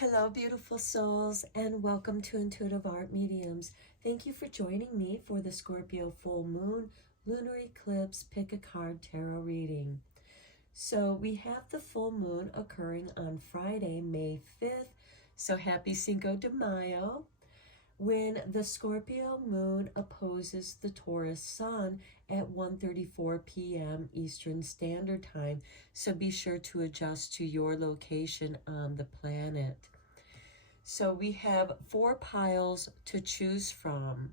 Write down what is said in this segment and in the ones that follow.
Hello, beautiful souls, and welcome to Intuitive Art Mediums. Thank you for joining me for the Scorpio full moon, lunar eclipse, pick a card tarot reading. So we have the full moon occurring on Friday, May 5th. So happy Cinco de Mayo, when the Scorpio moon opposes the Taurus sun at 1:34 p.m. Eastern Standard Time. So be sure to adjust to your location on the planet. So we have 4 piles to choose from,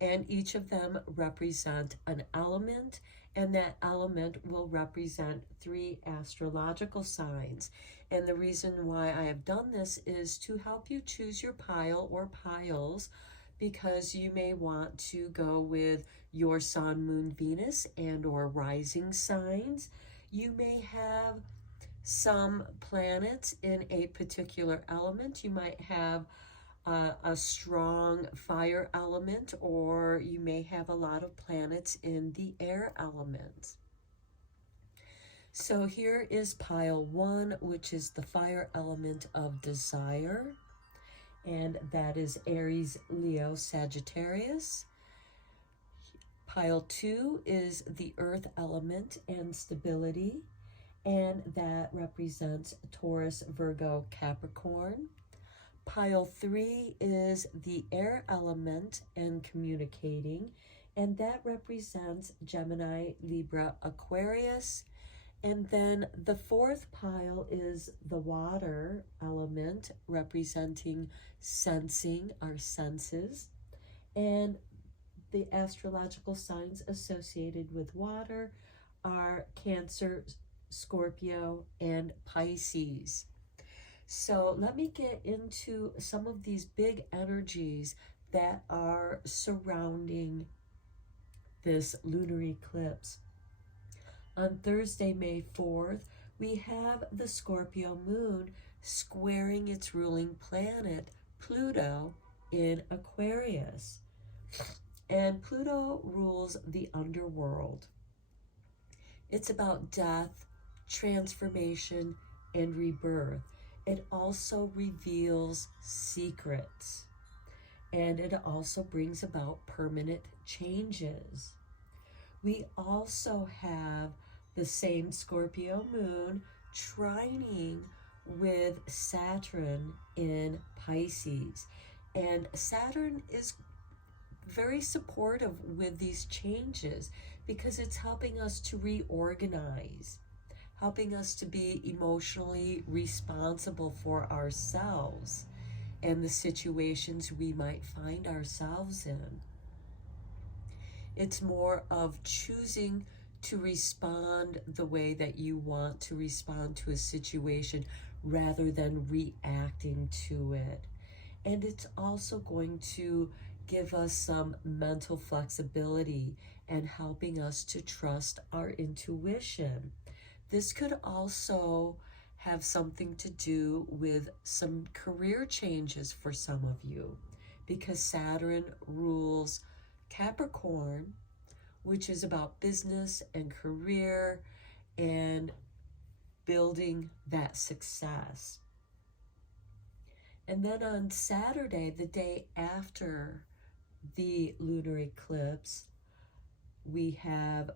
and each of them represent an element, and that element will represent 3 astrological signs. And the reason why I have done this is to help you choose your pile or piles, because you may want to go with your sun, moon, Venus, and or rising signs. You may have some planets in a particular element. You might have a strong fire element, or you may have a lot of planets in the air element. So here is pile 1, which is the fire element of desire, and that is Aries, Leo, Sagittarius. Pile 2 is the earth element and stability, and that represents Taurus, Virgo, Capricorn. Pile 3 is the air element and communicating, and that represents Gemini, Libra, Aquarius. And then the 4th pile is the water element, representing sensing, our senses. And the astrological signs associated with water are Cancer, Scorpio, and Pisces. So let me get into some of these big energies that are surrounding this lunar eclipse. On Thursday, May 4th, we have the Scorpio moon squaring its ruling planet, Pluto, in Aquarius. And Pluto rules the underworld. It's about death, transformation, and rebirth. It also reveals secrets, and it also brings about permanent changes. We also have the same Scorpio moon trining with Saturn in Pisces, and Saturn is very supportive with these changes because it's helping us to reorganize, helping us to be emotionally responsible for ourselves and the situations we might find ourselves in. It's more of choosing to respond the way that you want to respond to a situation rather than reacting to it. And it's also going to give us some mental flexibility and helping us to trust our intuition. This could also have something to do with some career changes for some of you, because Saturn rules Capricorn, which is about business and career and building that success. And then on Saturday, the day after the lunar eclipse, we have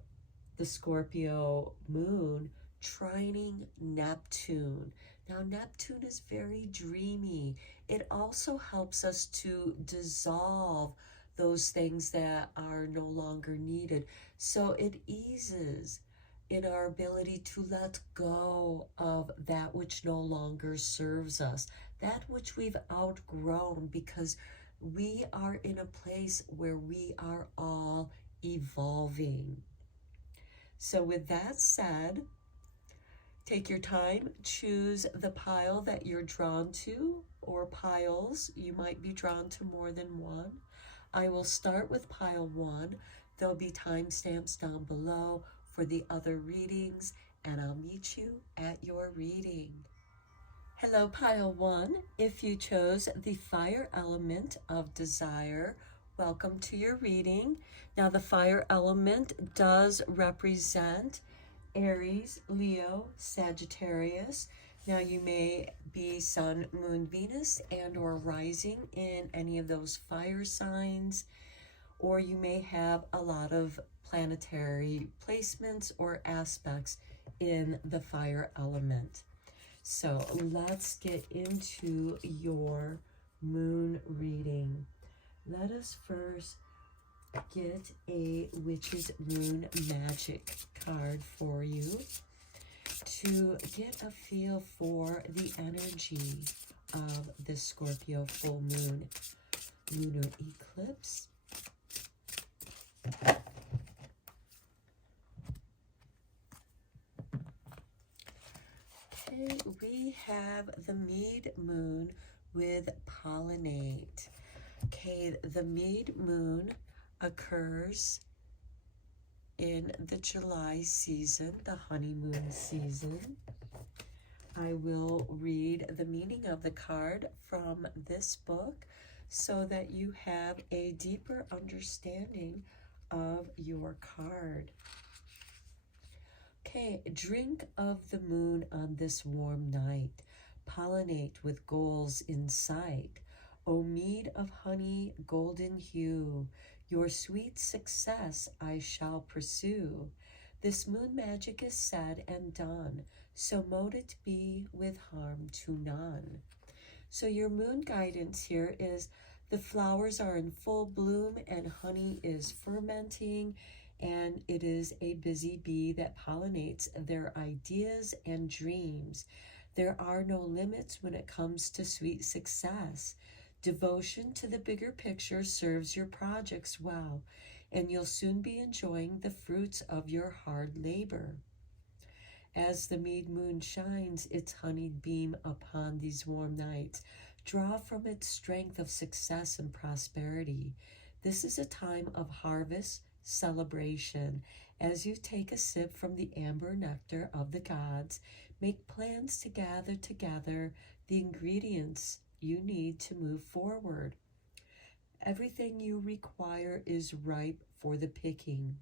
the Scorpio moon trining Neptune. Now, Neptune is very dreamy. It also helps us to dissolve those things that are no longer needed. So it eases in our ability to let go of that which no longer serves us, that which we've outgrown, because we are in a place where we are all evolving. So with that said, take your time, choose the pile that you're drawn to, or piles. You might be drawn to more than one. I will start with pile 1. There'll be timestamps down below for the other readings, and I'll meet you at your reading. Hello, pile 1. If you chose the fire element of desire, welcome to your reading. Now, the fire element does represent Aries, Leo, Sagittarius. Now you may be Sun, Moon, Venus, and or rising in any of those fire signs, or you may have a lot of planetary placements or aspects in the fire element. So let's get into your moon reading. Let us first get a Witch's Moon Magic card for you to get a feel for the energy of the Scorpio full moon lunar eclipse. Okay, we have the Mead Moon with Pollinate. Okay, the Mead Moon occurs in the July season, the honeymoon season. I will read the meaning of the card from this book so that you have a deeper understanding of your card. Okay, drink of the moon on this warm night. Pollinate with goals in sight. O mead of honey, golden hue, your sweet success I shall pursue. This moon magic is said and done, so mote it be with harm to none. So your moon guidance here is the flowers are in full bloom and honey is fermenting, and it is a busy bee that pollinates their ideas and dreams. There are no limits when it comes to sweet success. Devotion to the bigger picture serves your projects well, and you'll soon be enjoying the fruits of your hard labor. As the mead moon shines its honeyed beam upon these warm nights, draw from its strength of success and prosperity. This is a time of harvest, celebration. As you take a sip from the amber nectar of the gods, make plans to gather together the ingredients you need to move forward. Everything you require is ripe for the picking.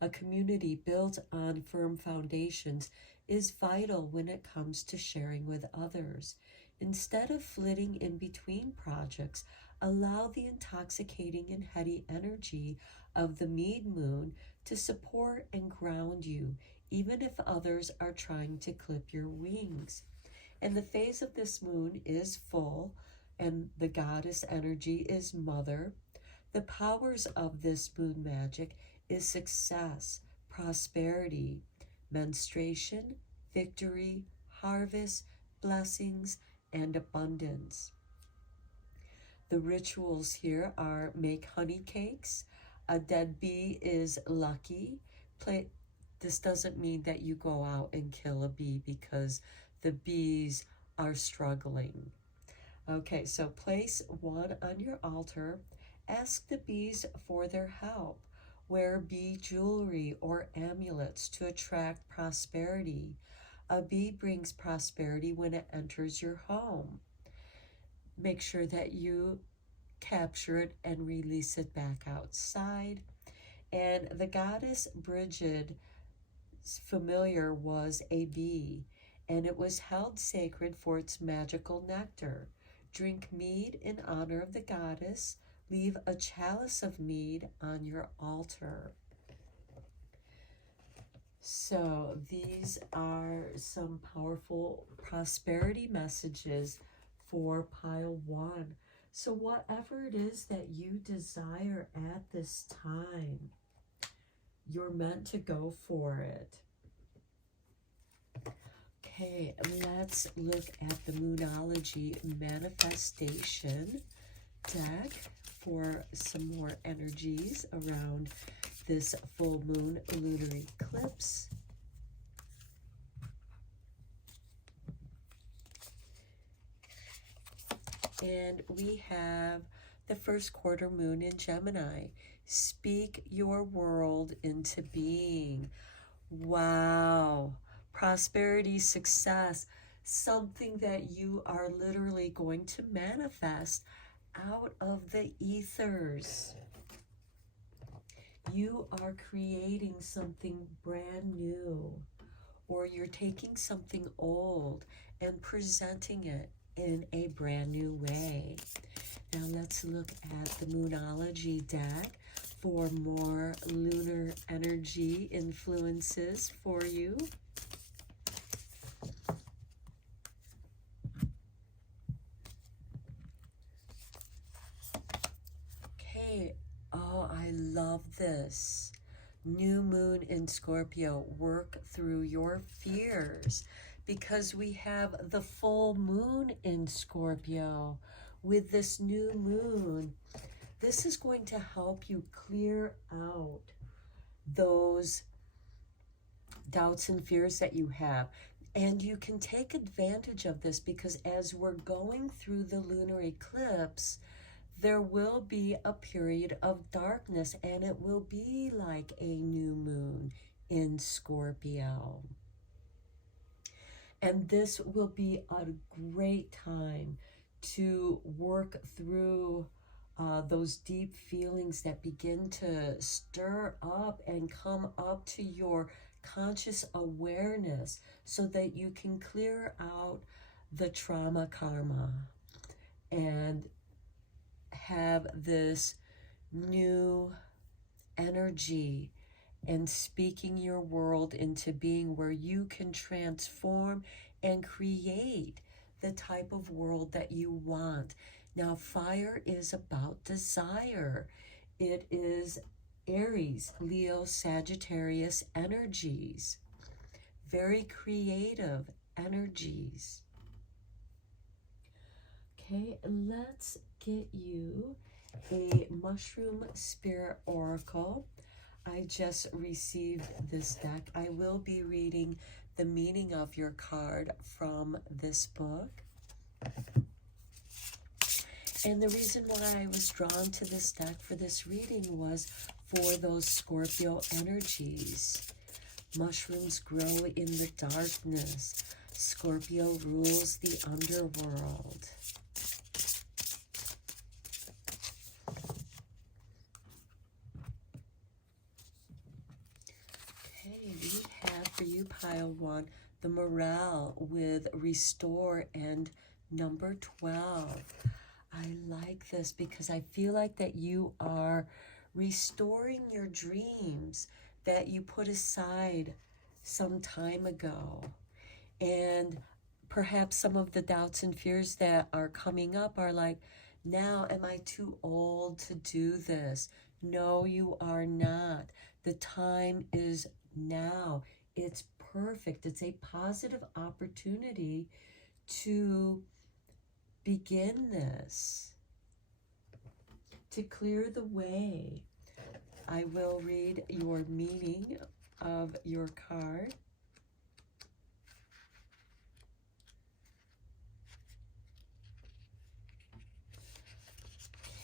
A community built on firm foundations is vital when it comes to sharing with others. Instead of flitting in between projects, allow the intoxicating and heady energy of the Mead Moon to support and ground you, even if others are trying to clip your wings. And the phase of this moon is full, and the goddess energy is mother. The powers of this moon magic is success, prosperity, menstruation, victory, harvest, blessings, and abundance. The rituals here are make honey cakes. A dead bee is lucky. This doesn't mean that you go out and kill a bee because the bees are struggling. Okay, so place one on your altar. Ask the bees for their help. Wear bee jewelry or amulets to attract prosperity. A bee brings prosperity when it enters your home. Make sure that you capture it and release it back outside. And the goddess Brigid's familiar was a bee, and it was held sacred for its magical nectar. Drink mead in honor of the goddess. Leave a chalice of mead on your altar. So these are some powerful prosperity messages for pile one. So whatever it is that you desire at this time, you're meant to go for it. Okay, let's look at the Moonology Manifestation deck for some more energies around this full moon lunar eclipse. And we have the first quarter moon in Gemini. Speak your world into being. Wow. Prosperity, success, something that you are literally going to manifest out of the ethers. You are creating something brand new. or you're taking something old and presenting it in a brand new way. Now let's look at the Moonology deck for more lunar energy influences for you. Okay, oh, I love this. New moon in Scorpio, work through your fears, because we have the full moon in Scorpio with this new moon. This is going to help you clear out those doubts and fears that you have. And you can take advantage of this because as we're going through the lunar eclipse, there will be a period of darkness, and it will be like a new moon in Scorpio. And this will be a great time to work through those deep feelings that begin to stir up and come up to your conscious awareness so that you can clear out the trauma karma and have this new energy and speaking your world into being where you can transform and create the type of world that you want. Now, fire is about desire. It is Aries, Leo, Sagittarius energies, very creative energies. Okay, let's get you a mushroom spirit oracle. I just received this deck. I will be reading the meaning of your card from this book. And the reason why I was drawn to this deck for this reading was for those Scorpio energies. Mushrooms grow in the darkness. Scorpio rules the underworld. Okay, we have for you, pile 1, the morale with restore and number 12. I like this because I feel like that you are restoring your dreams that you put aside some time ago. And perhaps some of the doubts and fears that are coming up are like, now am I too old to do this? No, you are not. The time is now. It's perfect. It's a positive opportunity to begin this, to clear the way. I will read your meaning of your card.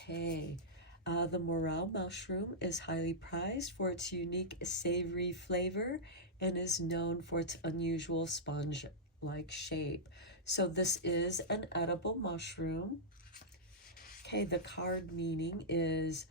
Okay, the morel mushroom is highly prized for its unique savory flavor and is known for its unusual sponge-like shape. So this is an edible mushroom. Okay, the card meaning is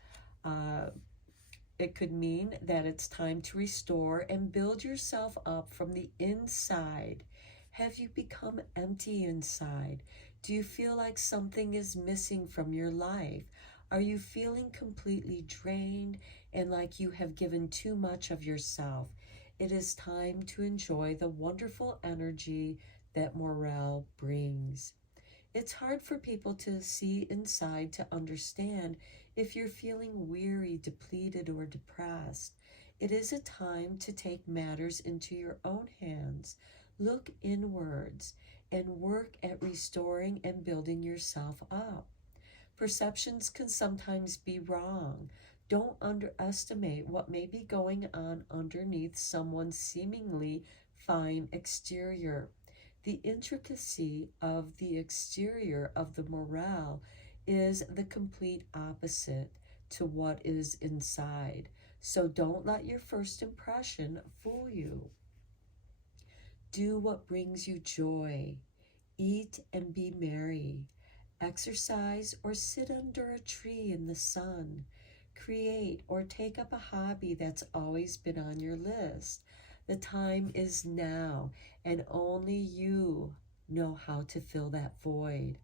it could mean that it's time to restore and build yourself up from the inside. Have you become empty inside? Do you feel like something is missing from your life? Are you feeling completely drained and like you have given too much of yourself? It is time to enjoy the wonderful energy that morale brings. It's hard for people to see inside to understand if you're feeling weary, depleted, or depressed. It is a time to take matters into your own hands. Look inwards and work at restoring and building yourself up. Perceptions can sometimes be wrong. Don't underestimate what may be going on underneath someone's seemingly fine exterior. The intricacy of the exterior of the morale is the complete opposite to what is inside. So don't let your first impression fool you. Do what brings you joy. Eat and be merry. Exercise or sit under a tree in the sun. Create or take up a hobby that's always been on your list. The time is now, and only you know how to fill that void.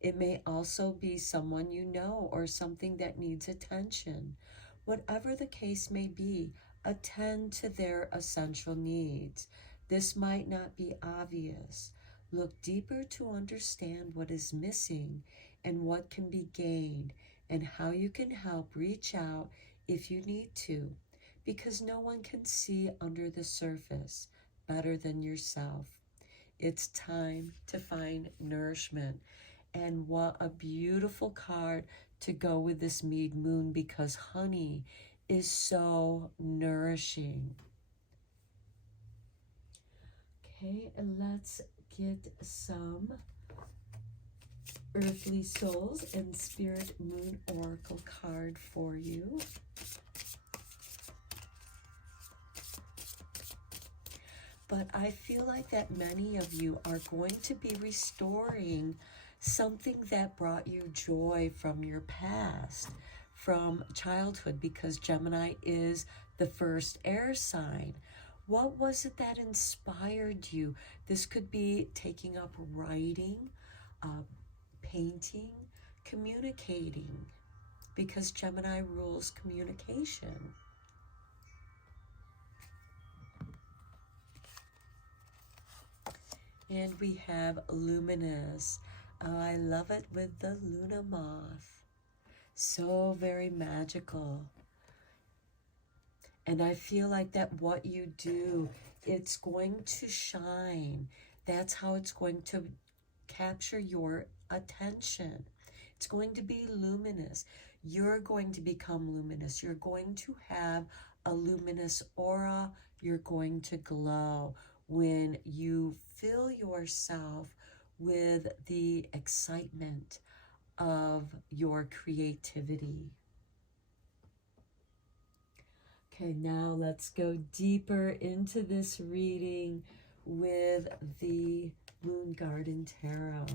It may also be someone you know or something that needs attention. Whatever the case may be, attend to their essential needs. This might not be obvious. Look deeper to understand what is missing and what can be gained, and how you can help reach out if you need to, because no one can see under the surface better than yourself. It's time to find nourishment. And what a beautiful card to go with this Mead Moon, because honey is so nourishing. Okay, and let's get some Earthly Souls and Spirit Moon Oracle card for you. But I feel like that many of you are going to be restoring something that brought you joy from your past, from childhood, because Gemini is the first air sign. What was it that inspired you? This could be taking up writing, painting, communicating, because Gemini rules communication. And we have Luminous. Oh, I love it with the Luna moth. So very magical. And I feel like that what you do, it's going to shine. That's how it's going to capture your attention. It's going to be luminous. You're going to become luminous. You're going to have a luminous aura. You're going to glow when you fill yourself with the excitement of your creativity. Okay, now let's go deeper into this reading with the Moon Garden Tarot.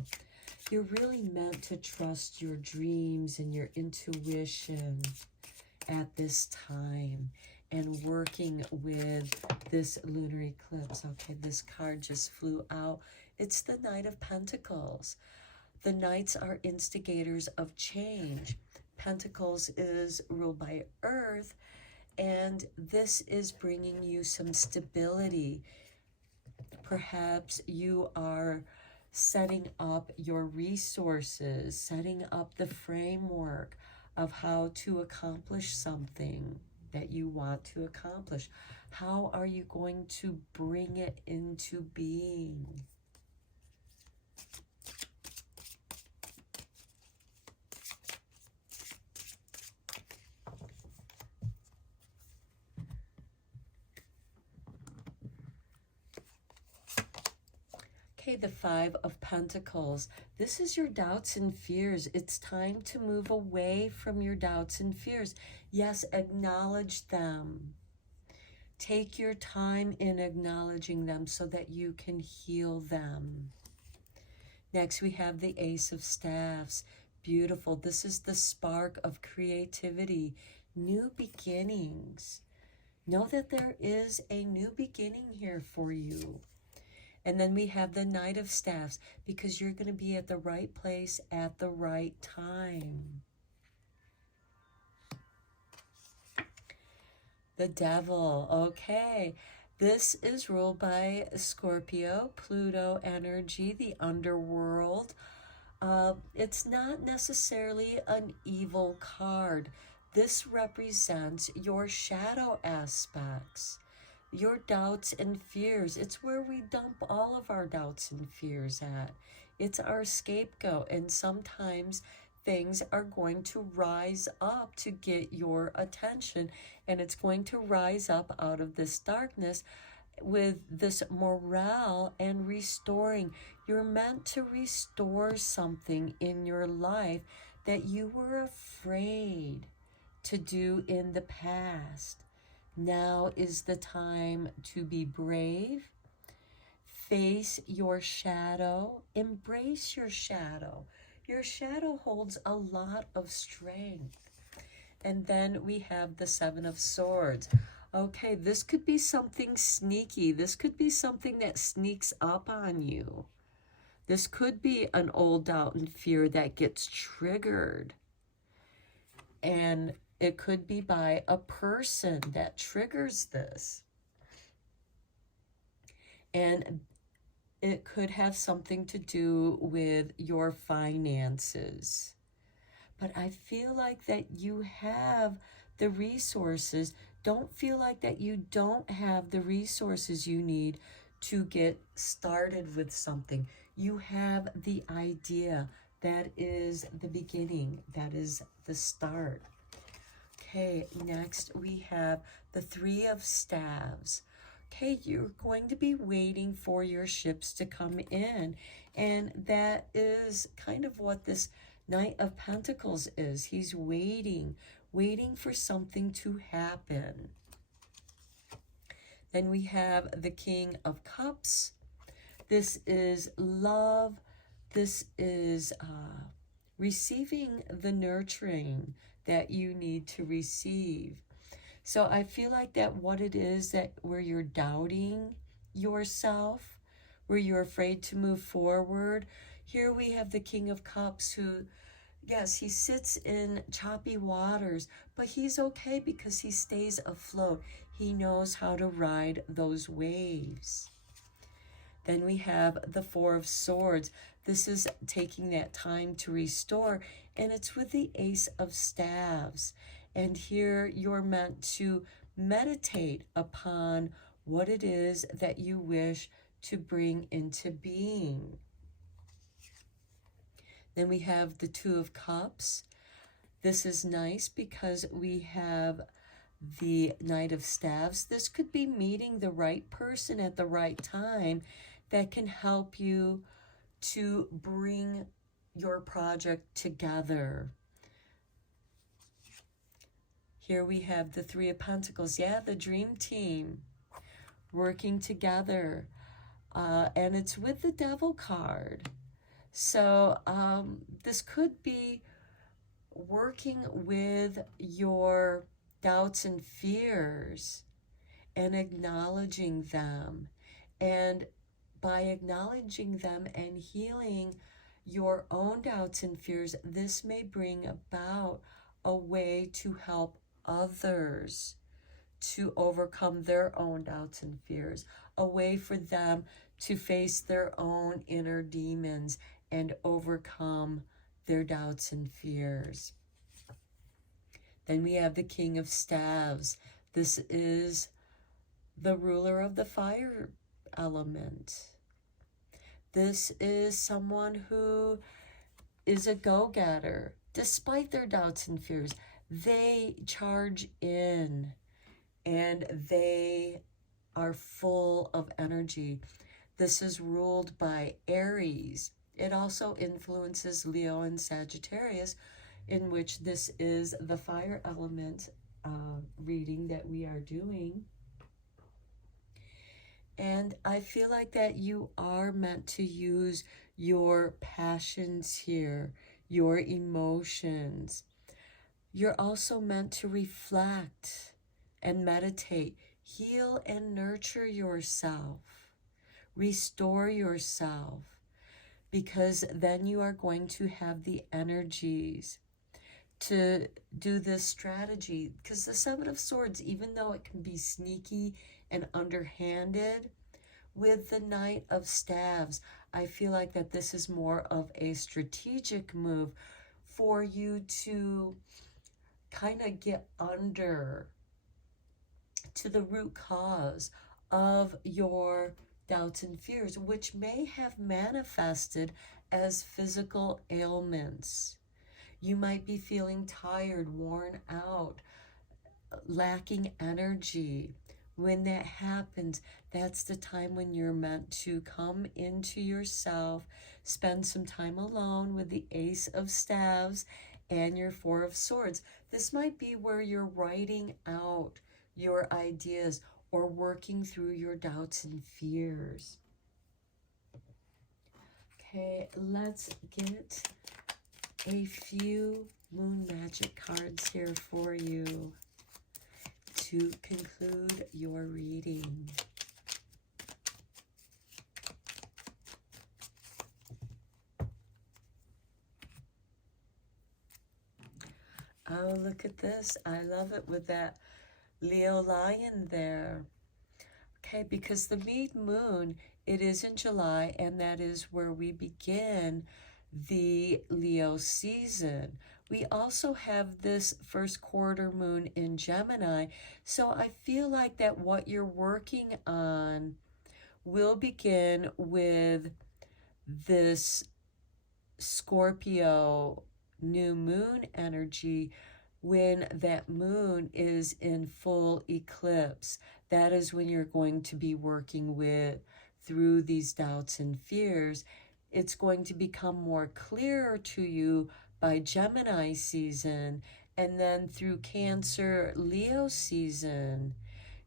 You're really meant to trust your dreams and your intuition at this time, and working with this lunar eclipse. Okay, this card just flew out. It's the Knight of Pentacles. The Knights are instigators of change. Pentacles is ruled by Earth, and this is bringing you some stability. Perhaps you are setting up your resources, setting up the framework of how to accomplish something that you want to accomplish. How are you going to bring it into being? Okay, the Five of Pentacles. This is your doubts and fears. It's time to move away from your doubts and fears. Yes, acknowledge them. Take your time in acknowledging them so that you can heal them. Next, we have the Ace of Staffs. Beautiful. This is the spark of creativity, new beginnings. Know that there is a new beginning here for you. And then we have the Knight of Staffs, because you're going to be at the right place at the right time. The Devil. Okay. This is ruled by Scorpio, Pluto energy, the underworld. It's not necessarily an evil card. This represents your shadow aspects, your doubts and fears. It's where we dump all of our doubts and fears at. It's our scapegoat, and sometimes things are going to rise up to get your attention, and it's going to rise up out of this darkness with this morale and restoring. You're meant to restore something in your life that you were afraid to do in the past. Now is the time to be brave, face your shadow, embrace your shadow. Your shadow holds a lot of strength. And then we have the Seven of Swords. Okay, this could be something sneaky. This could be something that sneaks up on you. This could be an old doubt and fear that gets triggered. And it could be by a person that triggers this. And it could have something to do with your finances. But I feel like that you have the resources. Don't feel like that you don't have the resources you need to get started with something. You have the idea. That is the beginning. That is the start. Okay, next we have the Three of Staves. Okay, you're going to be waiting for your ships to come in. And that is kind of what this Knight of Pentacles is. He's waiting for something to happen. Then we have the King of Cups. This is love. This is receiving the nurturing that you need to receive. So I feel like that what it is that where you're doubting yourself, where you're afraid to move forward. Here we have the King of Cups who, yes, he sits in choppy waters, but he's okay because he stays afloat. He knows how to ride those waves. Then we have the Four of Swords. This is taking that time to restore, and it's with the Ace of Staves. And here you're meant to meditate upon what it is that you wish to bring into being. Then we have the Two of Cups. This is nice because we have the Knight of Staves. This could be meeting the right person at the right time that can help you to bring your project together. Here we have the Three of Pentacles. Yeah, the dream team working together. And it's with the Devil card. So this could be working with your doubts and fears and acknowledging them. And by acknowledging them and healing your own doubts and fears, this may bring about a way to help others to overcome their own doubts and fears, a way for them to face their own inner demons and overcome their doubts and fears. Then we have the King of Staves. This is the ruler of the fire element. This is someone who is a go-getter. Despite their doubts and fears, they charge in and they are full of energy. This is ruled by Aries. It also influences Leo and Sagittarius, in which this is the fire element reading that we are doing. And I feel like that you are meant to use your passions here, your emotions. You're also meant to reflect and meditate, heal and nurture yourself, restore yourself, because then you are going to have the energies to do this strategy. Because the Seven of Swords, even though it can be sneaky and underhanded, with the Knight of Staves, I feel like that this is more of a strategic move for you to kind of get under to the root cause of your doubts and fears, which may have manifested as physical ailments. You might be feeling tired, worn out, lacking energy. When that happens, that's the time when you're meant to come into yourself, spend some time alone with the Ace of Staves and your Four of Swords. This might be where you're writing out your ideas or working through your doubts and fears. Okay, let's get a few moon magic cards here for you to conclude your reading. Oh, look at this. I love it with that Leo lion there. Okay, because the meat moon, it is in July, and that is where we begin the Leo season. We also have this first quarter moon in Gemini, so I feel like that what you're working on will begin with this Scorpio new moon energy when that moon is in full eclipse. That is when you're going to be working with through these doubts and fears. It's going to become more clearer to you by Gemini season, and then through Cancer Leo season,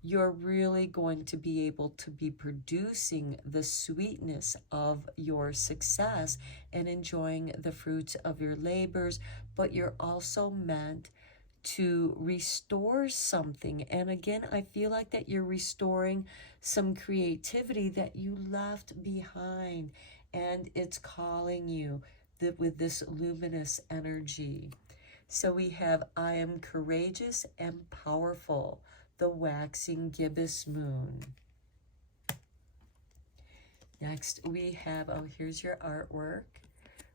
you're really going to be able to be producing the sweetness of your success and enjoying the fruits of your labors, but you're also meant to restore something. And again, I feel like that you're restoring some creativity that you left behind, and it's calling you with this luminous energy. So we have I am courageous and powerful, the waxing gibbous moon. Next we have, oh, here's your artwork.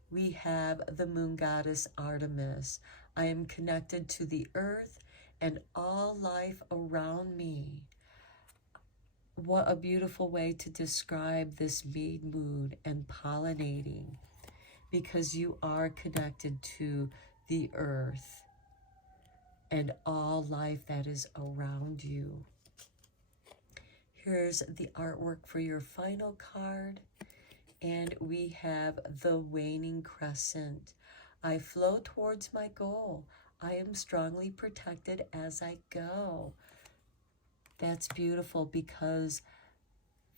We have the moon goddess Artemis. I am connected to the earth and all life around me. What a beautiful way to describe this maid moon and pollinating, because you are connected to the earth and all life that is around you. Here's the artwork for your final card. And we have the waning crescent. I flow towards my goal. I am strongly protected as I go. That's beautiful, because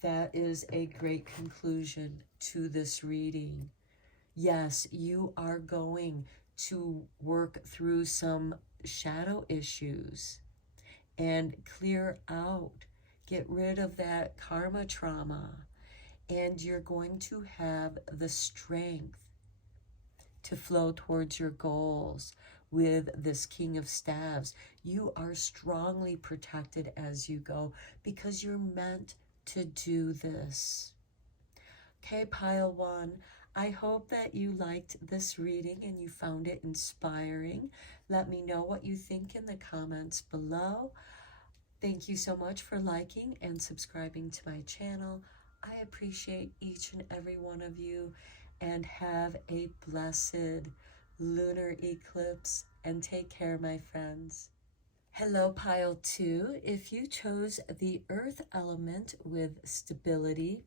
that is a great conclusion to this reading. Yes, you are going to work through some shadow issues and clear out, get rid of that karma trauma, and you're going to have the strength to flow towards your goals with this King of Staves. You are strongly protected as you go, because you're meant to do this. Okay, pile one, I hope that you liked this reading and you found it inspiring. Let me know what you think in the comments below. Thank you so much for liking and subscribing to my channel. I appreciate each and every one of you, and have a blessed lunar eclipse, and take care, my friends. Hello, pile two. If you chose the earth element with stability,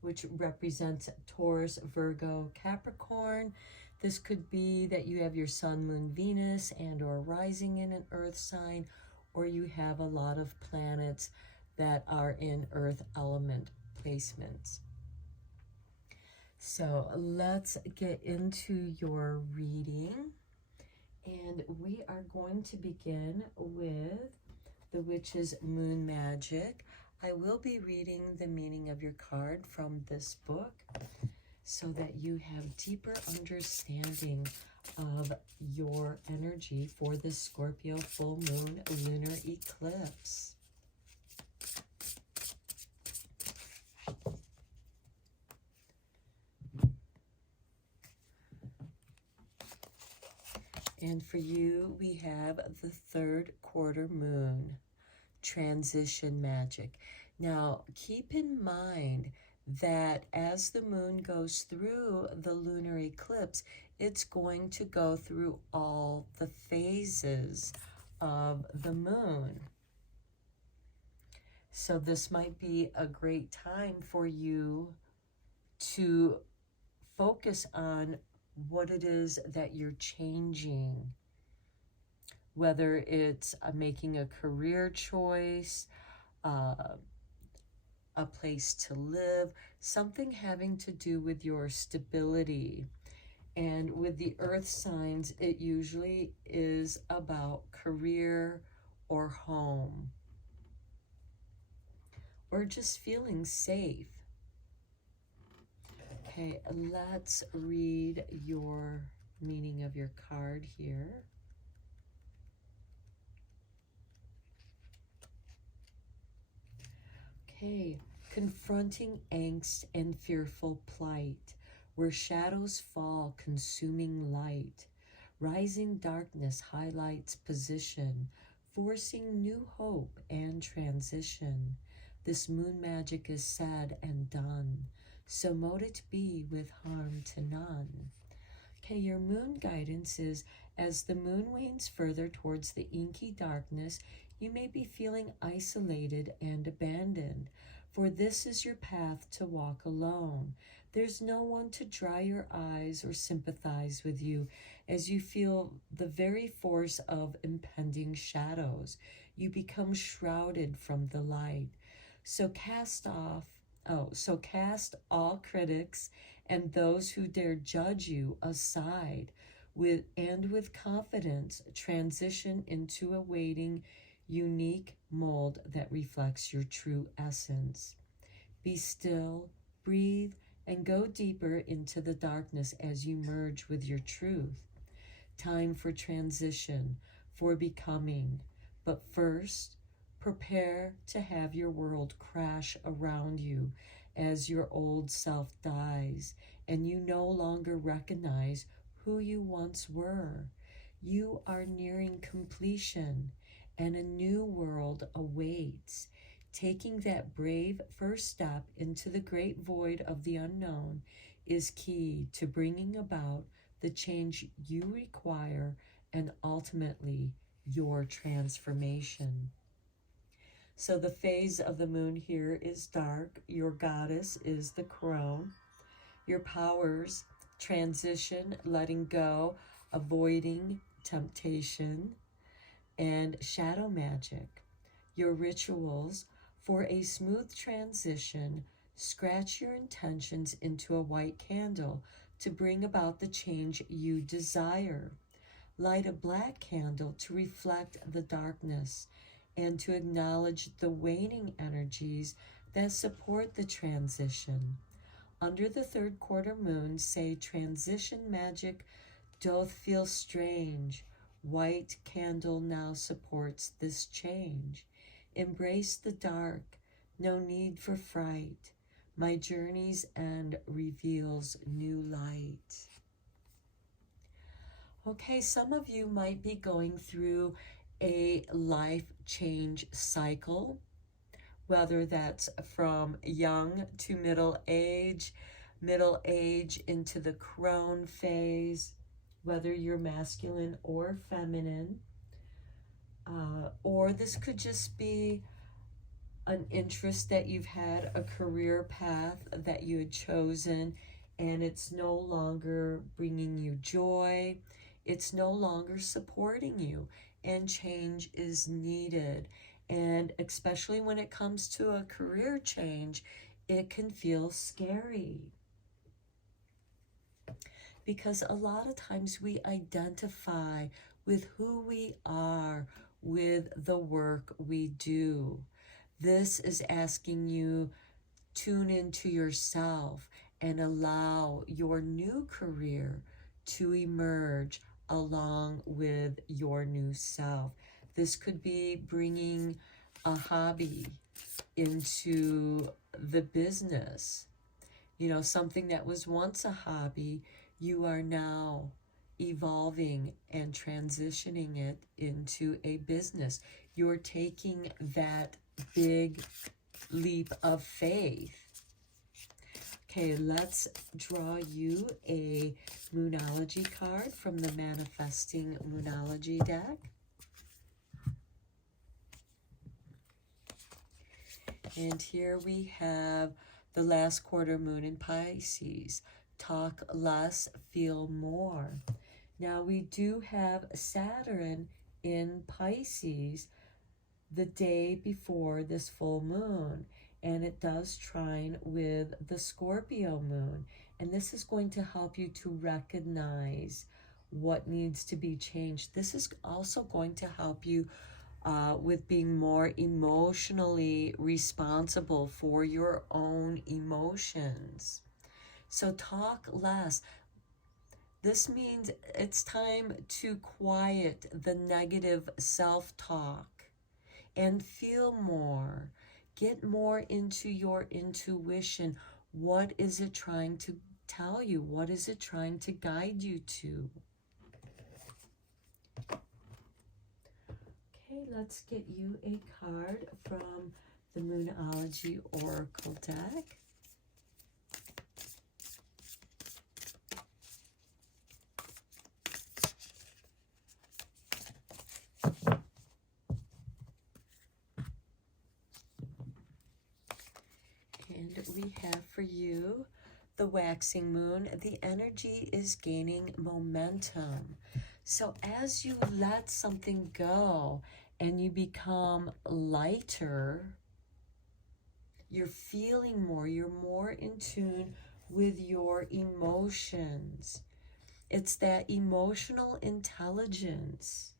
which represents Taurus, Virgo, Capricorn, this could be that you have your sun, moon, Venus, and or rising in an earth sign, or you have a lot of planets that are in earth element placements. So let's get into your reading, and we are going to begin with the Witch's Moon Magic. I will be reading the meaning of your card from this book so that you have deeper understanding of your energy for this Scorpio full moon lunar eclipse. And for you, we have the third quarter moon, transition magic. Now, keep in mind that as the moon goes through the lunar eclipse, it's going to go through all the phases of the moon. So this might be a great time for you to focus on what it is that you're changing, whether it's making a career choice, a place to live, something having to do with your stability. And with the earth signs, it usually is about career or home. or just feeling safe. Okay, let's read your meaning of your card here. Okay, confronting angst and fearful plight, where shadows fall, consuming light. Rising darkness highlights position, forcing new hope and transition. This moon magic is said and done, so mote it be with harm to none. Okay, your moon guidance is, as the moon wanes further towards the inky darkness, you may be feeling isolated and abandoned, for this is your path to walk alone. There's no one to dry your eyes or sympathize with you as you feel the very force of impending shadows. You become shrouded from the light. So cast all critics and those who dare judge you aside, with confidence transition into a waiting, unique mold that reflects your true essence. Be still, breathe, and go deeper into the darkness as you merge with your truth. Time for transition, for becoming. But first, prepare to have your world crash around you as your old self dies and you no longer recognize who you once were. You are nearing completion and a new world awaits. Taking that brave first step into the great void of the unknown is key to bringing about the change you require and ultimately your transformation. So the phase of the moon here is dark. Your goddess is the crone. Your powers, transition, letting go, avoiding temptation, and shadow magic. Your rituals, for a smooth transition, scratch your intentions into a white candle to bring about the change you desire. Light a black candle to reflect the darkness and to acknowledge the waning energies that support the transition. Under the third quarter moon, say transition magic doth feel strange. White candle now supports this change. Embrace the dark, no need for fright. My journey's end reveals new light. Okay, some of you might be going through a life change cycle, whether that's from young to middle age into the crone phase, whether you're masculine or feminine, or this could just be an interest that you've had, a career path that you had chosen, and it's no longer bringing you joy. It's no longer supporting you, and change is needed. And especially when it comes to a career change, it can feel scary. Because a lot of times we identify with who we are, with the work we do. This is asking you tune into yourself and allow your new career to emerge along with your new self. This could be bringing a hobby into the business. You know, something that was once a hobby, you are now evolving and transitioning it into a business. You're taking that big leap of faith. Okay, let's draw you a Moonology card from the Manifesting Moonology deck. And here we have the last quarter moon in Pisces. Talk less, feel more. Now we do have Saturn in Pisces the day before this full moon, and it does trine with the Scorpio moon, and this is going to help you to recognize what needs to be changed. This is also going to help you with being more emotionally responsible for your own emotions. So talk less. This means it's time to quiet the negative self-talk and feel more. Get more into your intuition. What is it trying to tell you? What is it trying to guide you to? Okay, let's get you a card from the Moonology Oracle deck. And we have for you the waxing moon. The energy is gaining momentum. So as you let something go and you become lighter, you're feeling more, you're more in tune with your emotions. It's that emotional intelligence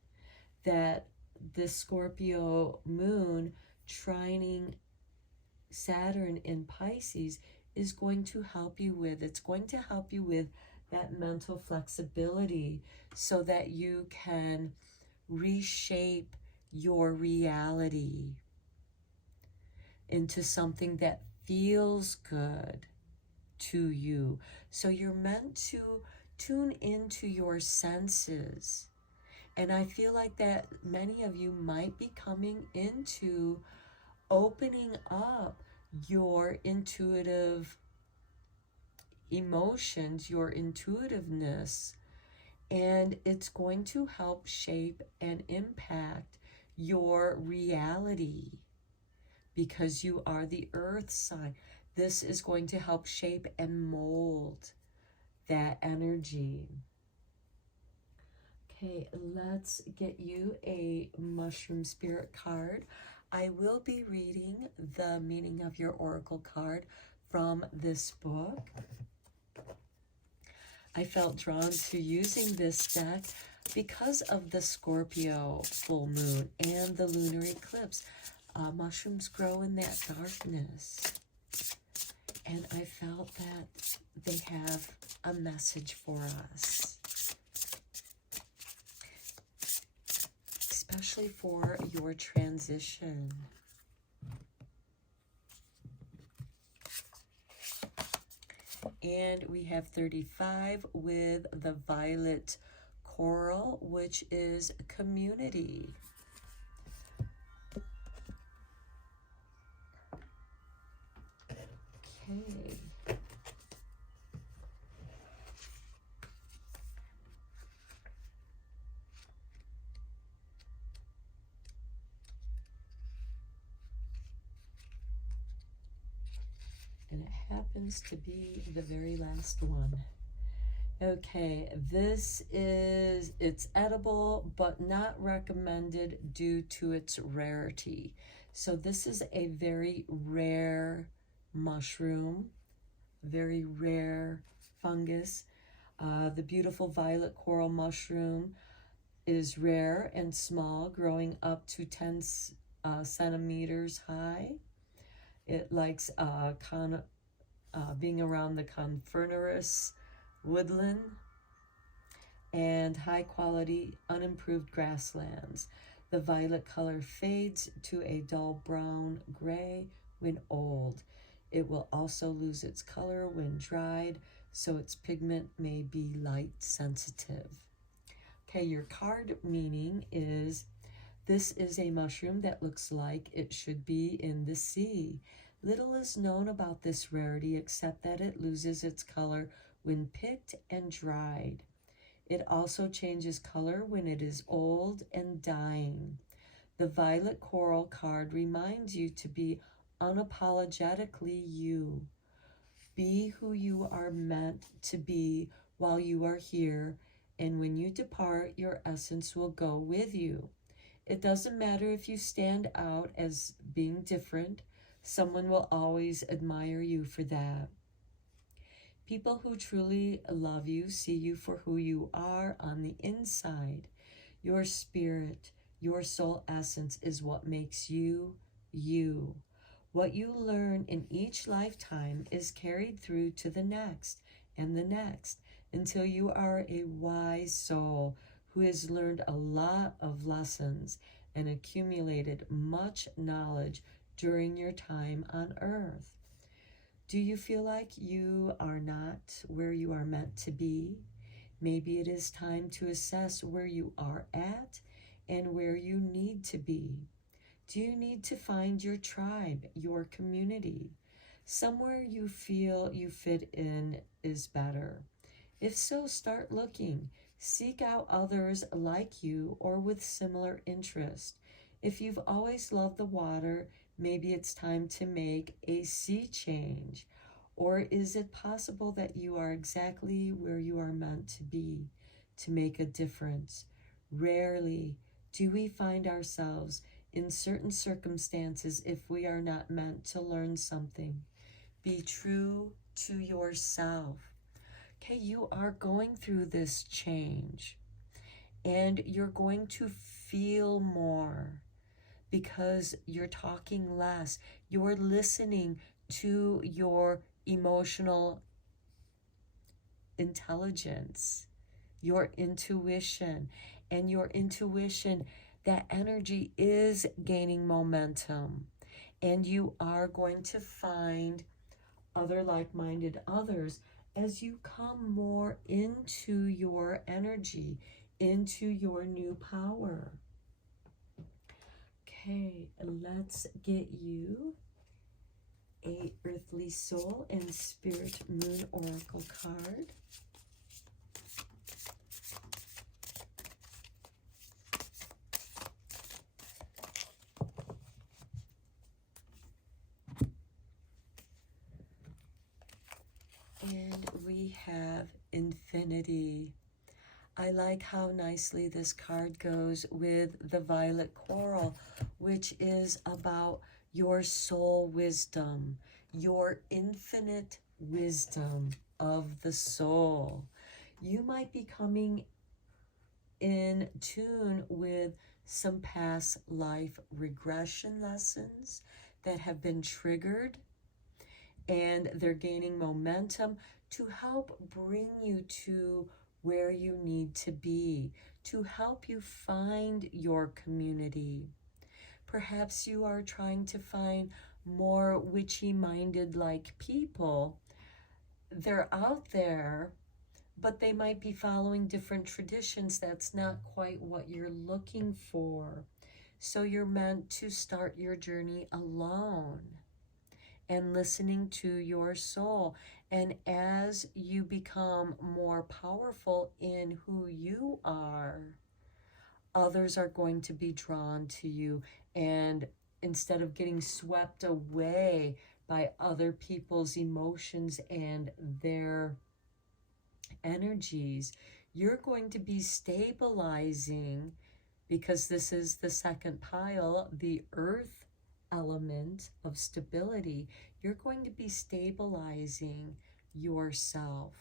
that the Scorpio moon trining Saturn in Pisces is going to help you with. It's going to help you with that mental flexibility so that you can reshape your reality into something that feels good to you. So you're meant to tune into your senses. And I feel like that many of you might be coming into opening up your intuitive emotions, your intuitiveness, and it's going to help shape and impact your reality because you are the earth sign. This is going to help shape and mold that energy. Okay, let's get you a mushroom spirit card. I will be reading the meaning of your oracle card from this book. I felt drawn to using this deck because of the Scorpio full moon and the lunar eclipse. Mushrooms grow in that darkness. And I felt that they have a message for us. Especially for your transition. And we have 35 with the violet coral, which is community. Okay. And it happens to be the very last one. Okay, it's edible, but not recommended due to its rarity. So this is a very rare mushroom, very rare fungus. The beautiful violet coral mushroom is rare and small, growing up to 10 centimeters high. It likes being around the coniferous woodland and high quality unimproved grasslands. The violet color fades to a dull brown gray when old. It will also lose its color when dried, so its pigment may be light sensitive. Okay, your card meaning is this is a mushroom that looks like it should be in the sea. Little is known about this rarity except that it loses its color when picked and dried. It also changes color when it is old and dying. The violet coral card reminds you to be unapologetically you. Be who you are meant to be while you are here, and when you depart, your essence will go with you. It doesn't matter if you stand out as being different. Someone will always admire you for that. People who truly love you see you for who you are on the inside. Your spirit, Your soul essence is what makes you, you. What you learn in each lifetime is carried through to the next and the next until you are a wise soul who has learned a lot of lessons and accumulated much knowledge during your time on earth. Do you feel like you are not where you are meant to be? Maybe it is time to assess where you are at and where you need to be. Do you need to find your tribe, your community? Somewhere you feel you fit in is better. If so, start looking. Seek out others like you or with similar interest. If you've always loved the water, maybe it's time to make a sea change. Or is it possible that you are exactly where you are meant to be, to make a difference? Rarely do we find ourselves in certain circumstances if we are not meant to learn something. Be true to yourself. Okay, you are going through this change and you're going to feel more because you're talking less. You're listening to your emotional intelligence, your intuition, and your intuition, that energy is gaining momentum, and you are going to find other like-minded others as you come more into your energy, into your new power. Okay, let's get you a Earthly Soul and Spirit Moon Oracle card. And we have Infinity. I like how nicely this card goes with the Violet Coral, which is about your soul wisdom, your infinite wisdom of the soul. You might be coming in tune with some past life regression lessons that have been triggered, and they're gaining momentum to help bring you to where you need to be, to help you find your community. Perhaps you are trying to find more witchy-minded like people. They're out there, but they might be following different traditions. That's not quite what you're looking for. So you're meant to start your journey alone and listening to your soul. And as you become more powerful in who you are, others are going to be drawn to you. And instead of getting swept away by other people's emotions and their energies, you're going to be stabilizing, because this is the second pile, the earth element of stability. You're going to be stabilizing yourself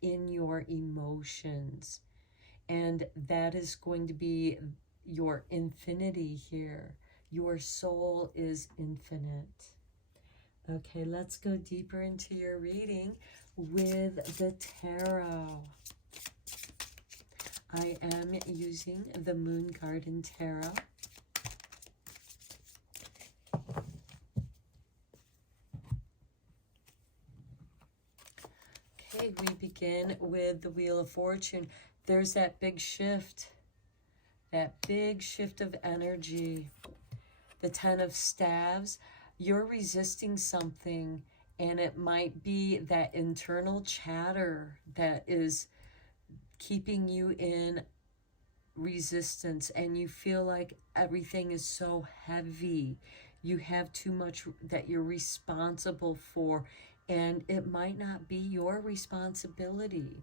in your emotions, and that is going to be your infinity here. Your soul is infinite. Okay, let's go deeper into your reading with the tarot. I am using the Moon Garden Tarot. Okay, we begin with the Wheel of Fortune. There's that big shift of energy. The Ten of Staves. You're resisting something, and it might be that internal chatter that is keeping you in resistance, and you feel like everything is so heavy. You have too much that you're responsible for, and it might not be your responsibility.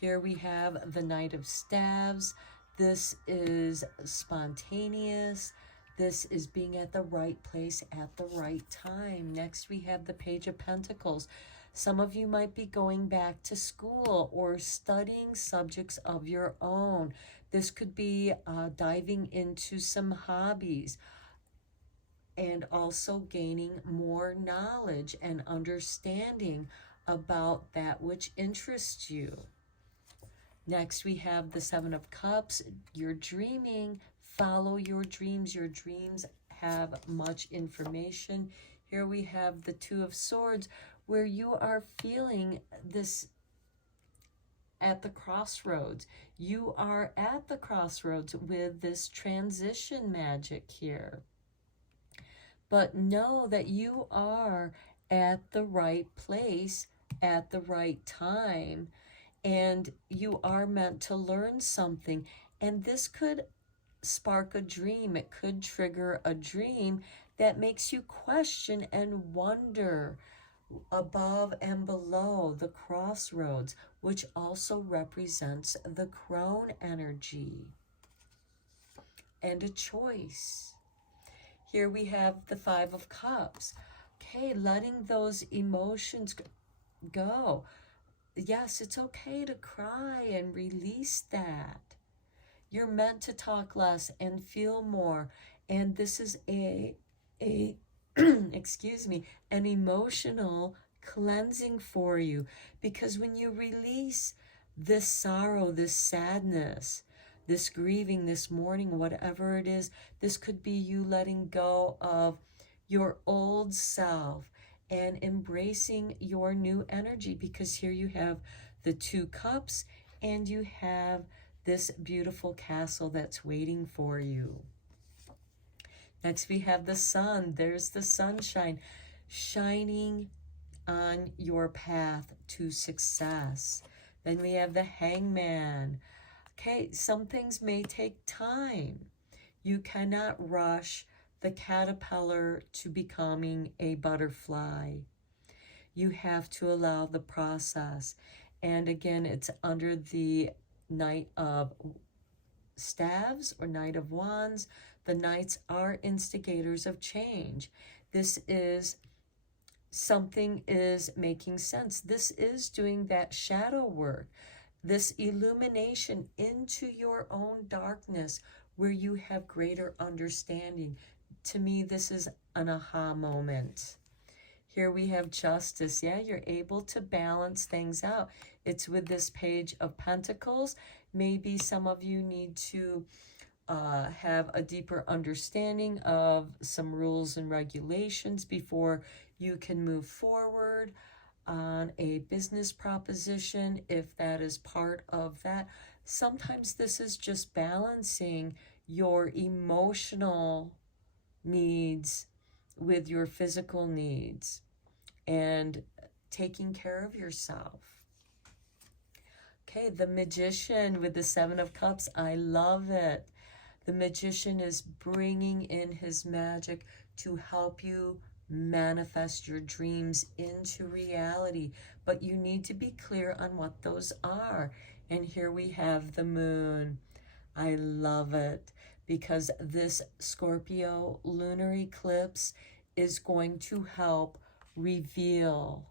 Here we have the Knight of Staves. This is spontaneous. This is being at the right place at the right time. Next, we have the Page of Pentacles. Some of you might be going back to school or studying subjects of your own. This could be diving into some hobbies and also gaining more knowledge and understanding about that which interests you. Next, we have the Seven of Cups. You're dreaming. Follow your dreams. Your dreams have much information. Here we have the Two of Swords, where you are feeling this at the crossroads. You are at the crossroads with this transition magic here. But know that you are at the right place at the right time, and you are meant to learn something. And this could spark a dream. It could trigger a dream that makes you question and wonder above and below the crossroads, which also represents the crone energy and a choice. Here we have the Five of Cups. Okay, letting those emotions go. Yes, it's okay to cry and release that. You're meant to talk less and feel more. And this is a excuse me, an emotional cleansing for you. Because when you release this sorrow, this sadness, this grieving, this mourning, whatever it is, this could be you letting go of your old self and embracing your new energy, because here you have the Two Cups and you have this beautiful castle that's waiting for you. Next, we have the sun. There's the sunshine shining on your path to success. Then we have the Hangman. Okay, some things may take time. You cannot rush the caterpillar to becoming a butterfly. You have to allow the process. And again, it's under the Knight of Staves or Knight of Wands. The Knights are instigators of change. This is something is making sense. This is doing that shadow work, this illumination into your own darkness where you have greater understanding. To me, this is an aha moment. Here we have Justice. Yeah, you're able to balance things out. It's with this Page of Pentacles. Maybe some of you need to have a deeper understanding of some rules and regulations before you can move forward on a business proposition, if that is part of that. Sometimes this is just balancing your emotional needs with your physical needs and taking care of yourself. Okay, the Magician with the Seven of Cups. I love it. The Magician is bringing in his magic to help you manifest your dreams into reality. But you need to be clear on what those are. And here we have the Moon. I love it because this Scorpio lunar eclipse is going to help reveal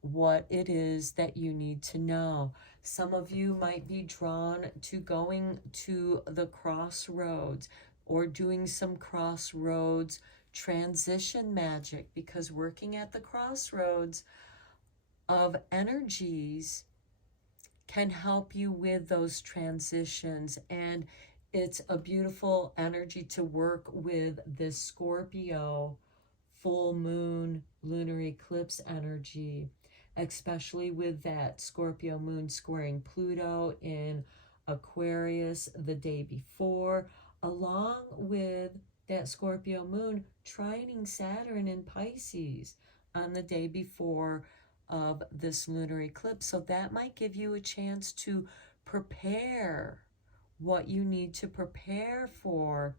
what it is that you need to know. Some of you might be drawn to going to the crossroads or doing some crossroads transition magic, because working at the crossroads of energies can help you with those transitions. And it's a beautiful energy to work with this Scorpio full moon lunar eclipse energy, especially with that Scorpio moon squaring Pluto in Aquarius the day before, along with that Scorpio moon trining Saturn in Pisces on the day before of this lunar eclipse. So that might give you a chance to prepare what you need to prepare for,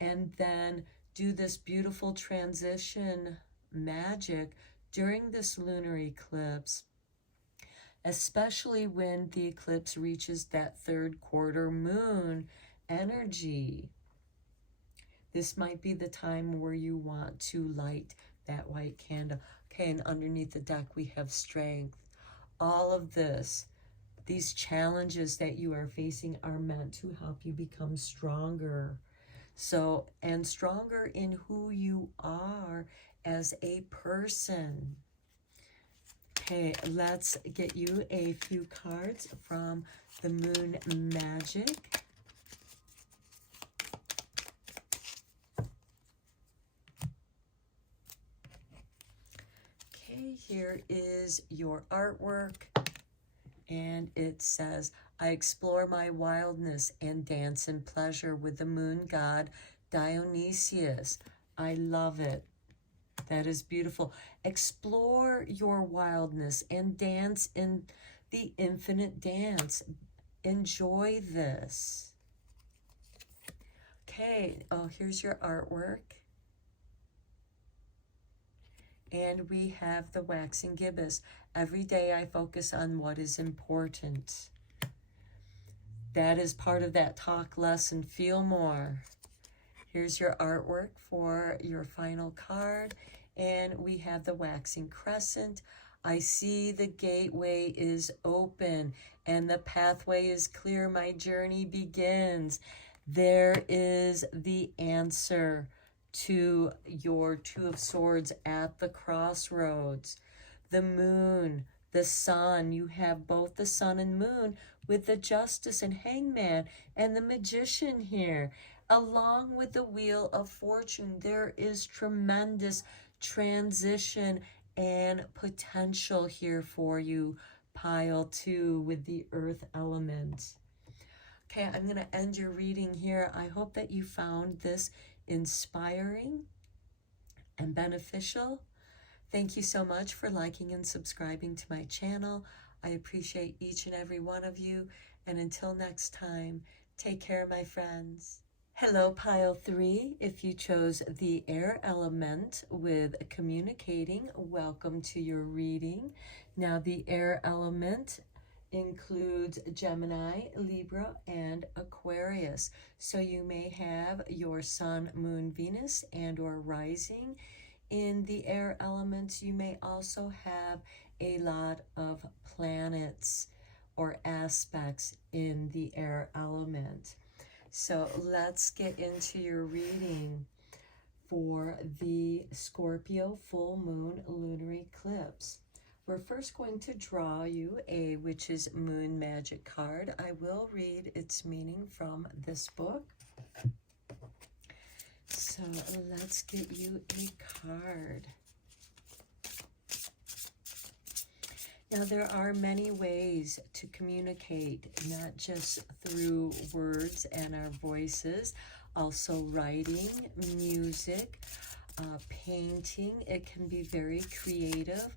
and then do this beautiful transition magic during this lunar eclipse, especially when the eclipse reaches that third quarter moon energy. This might be the time where you want to light that white candle. Okay, and underneath the deck we have strength. All of this, these challenges that you are facing are meant to help you become stronger. So, and stronger in who you are as a person. Okay, let's get you a few cards from the Moon Magic. Okay, here is your artwork, and it says, I explore my wildness and dance in pleasure with the moon god Dionysius. I love it. That is beautiful. Explore your wildness and dance in the infinite dance. Enjoy this. Okay, oh, here's your artwork. And we have the waxing gibbous. Every day I focus on what is important. That is part of that talk less and feel more. Here's your artwork for your final card. And we have the waxing crescent. I see the gateway is open and the pathway is clear. My journey begins. There is the answer to your Two of Swords at the crossroads. The moon, the sun, you have both the sun and moon with the Justice and Hangman and the Magician here. Along with the Wheel of Fortune, there is tremendous transition and potential here for you, pile 2, with the earth element. Okay, I'm going to end your reading here. I hope that you found this inspiring and beneficial. Thank you so much for liking and subscribing to my channel. I appreciate each and every one of you. And until next time, take care, my friends. Hello, pile 3. If you chose the air element with communicating, welcome to your reading. Now, the air element includes Gemini, Libra, and Aquarius. So you may have your sun, moon, Venus, and or rising in the air elements. You may also have a lot of planets or aspects in the air element. So let's get into your reading for the Scorpio full moon lunar eclipse. We're first going to draw you a Witch's Moon Magic card. I will read its meaning from this book. So let's get you a card. Now, there are many ways to communicate, not just through words and our voices, also writing, music, painting. It can be very creative.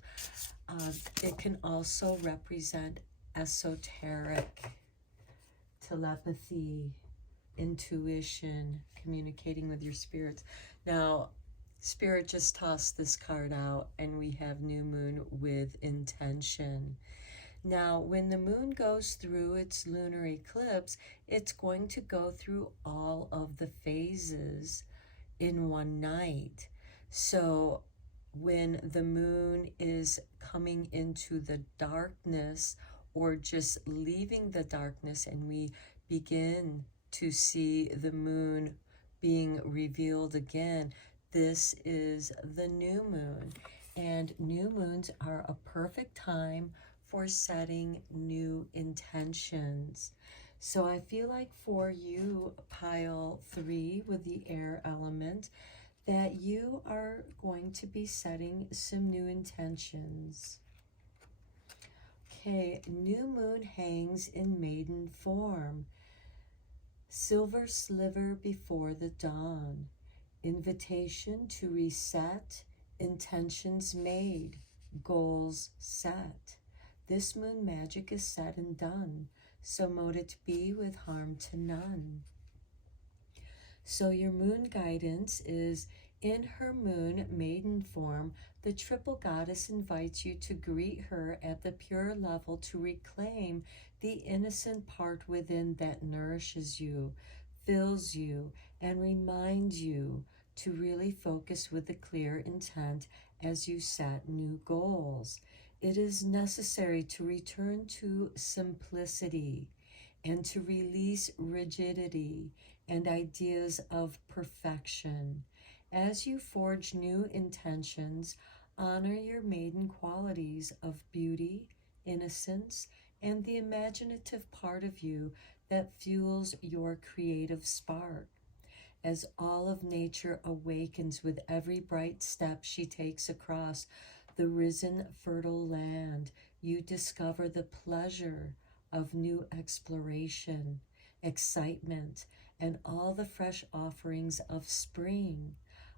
It can also represent esoteric, telepathy, intuition, communicating with your spirits. Now, Spirit just tossed this card out, and we have new moon with intention. Now, when the moon goes through its lunar eclipse, it's going to go through all of the phases in one night. So when the moon is coming into the darkness or just leaving the darkness, and we begin to see the moon being revealed again, this is the new moon, and new moons are a perfect time for setting new intentions. So I feel like for you, pile 3 with the air element, that you are going to be setting some new intentions. Okay, new moon hangs in maiden form. Silver sliver before the dawn. Invitation to reset, intentions made, goals set. This moon magic is said and done, so mote it be with harm to none. So your moon guidance is, in her moon maiden form, the triple goddess invites you to greet her at the pure level to reclaim the innocent part within that nourishes you, fills you, and reminds you to really focus with a clear intent as you set new goals. It is necessary to return to simplicity and to release rigidity and ideas of perfection. As you forge new intentions, honor your maiden qualities of beauty, innocence, and the imaginative part of you that fuels your creative spark. As all of nature awakens with every bright step she takes across the risen fertile land, you discover the pleasure of new exploration, excitement, and all the fresh offerings of spring.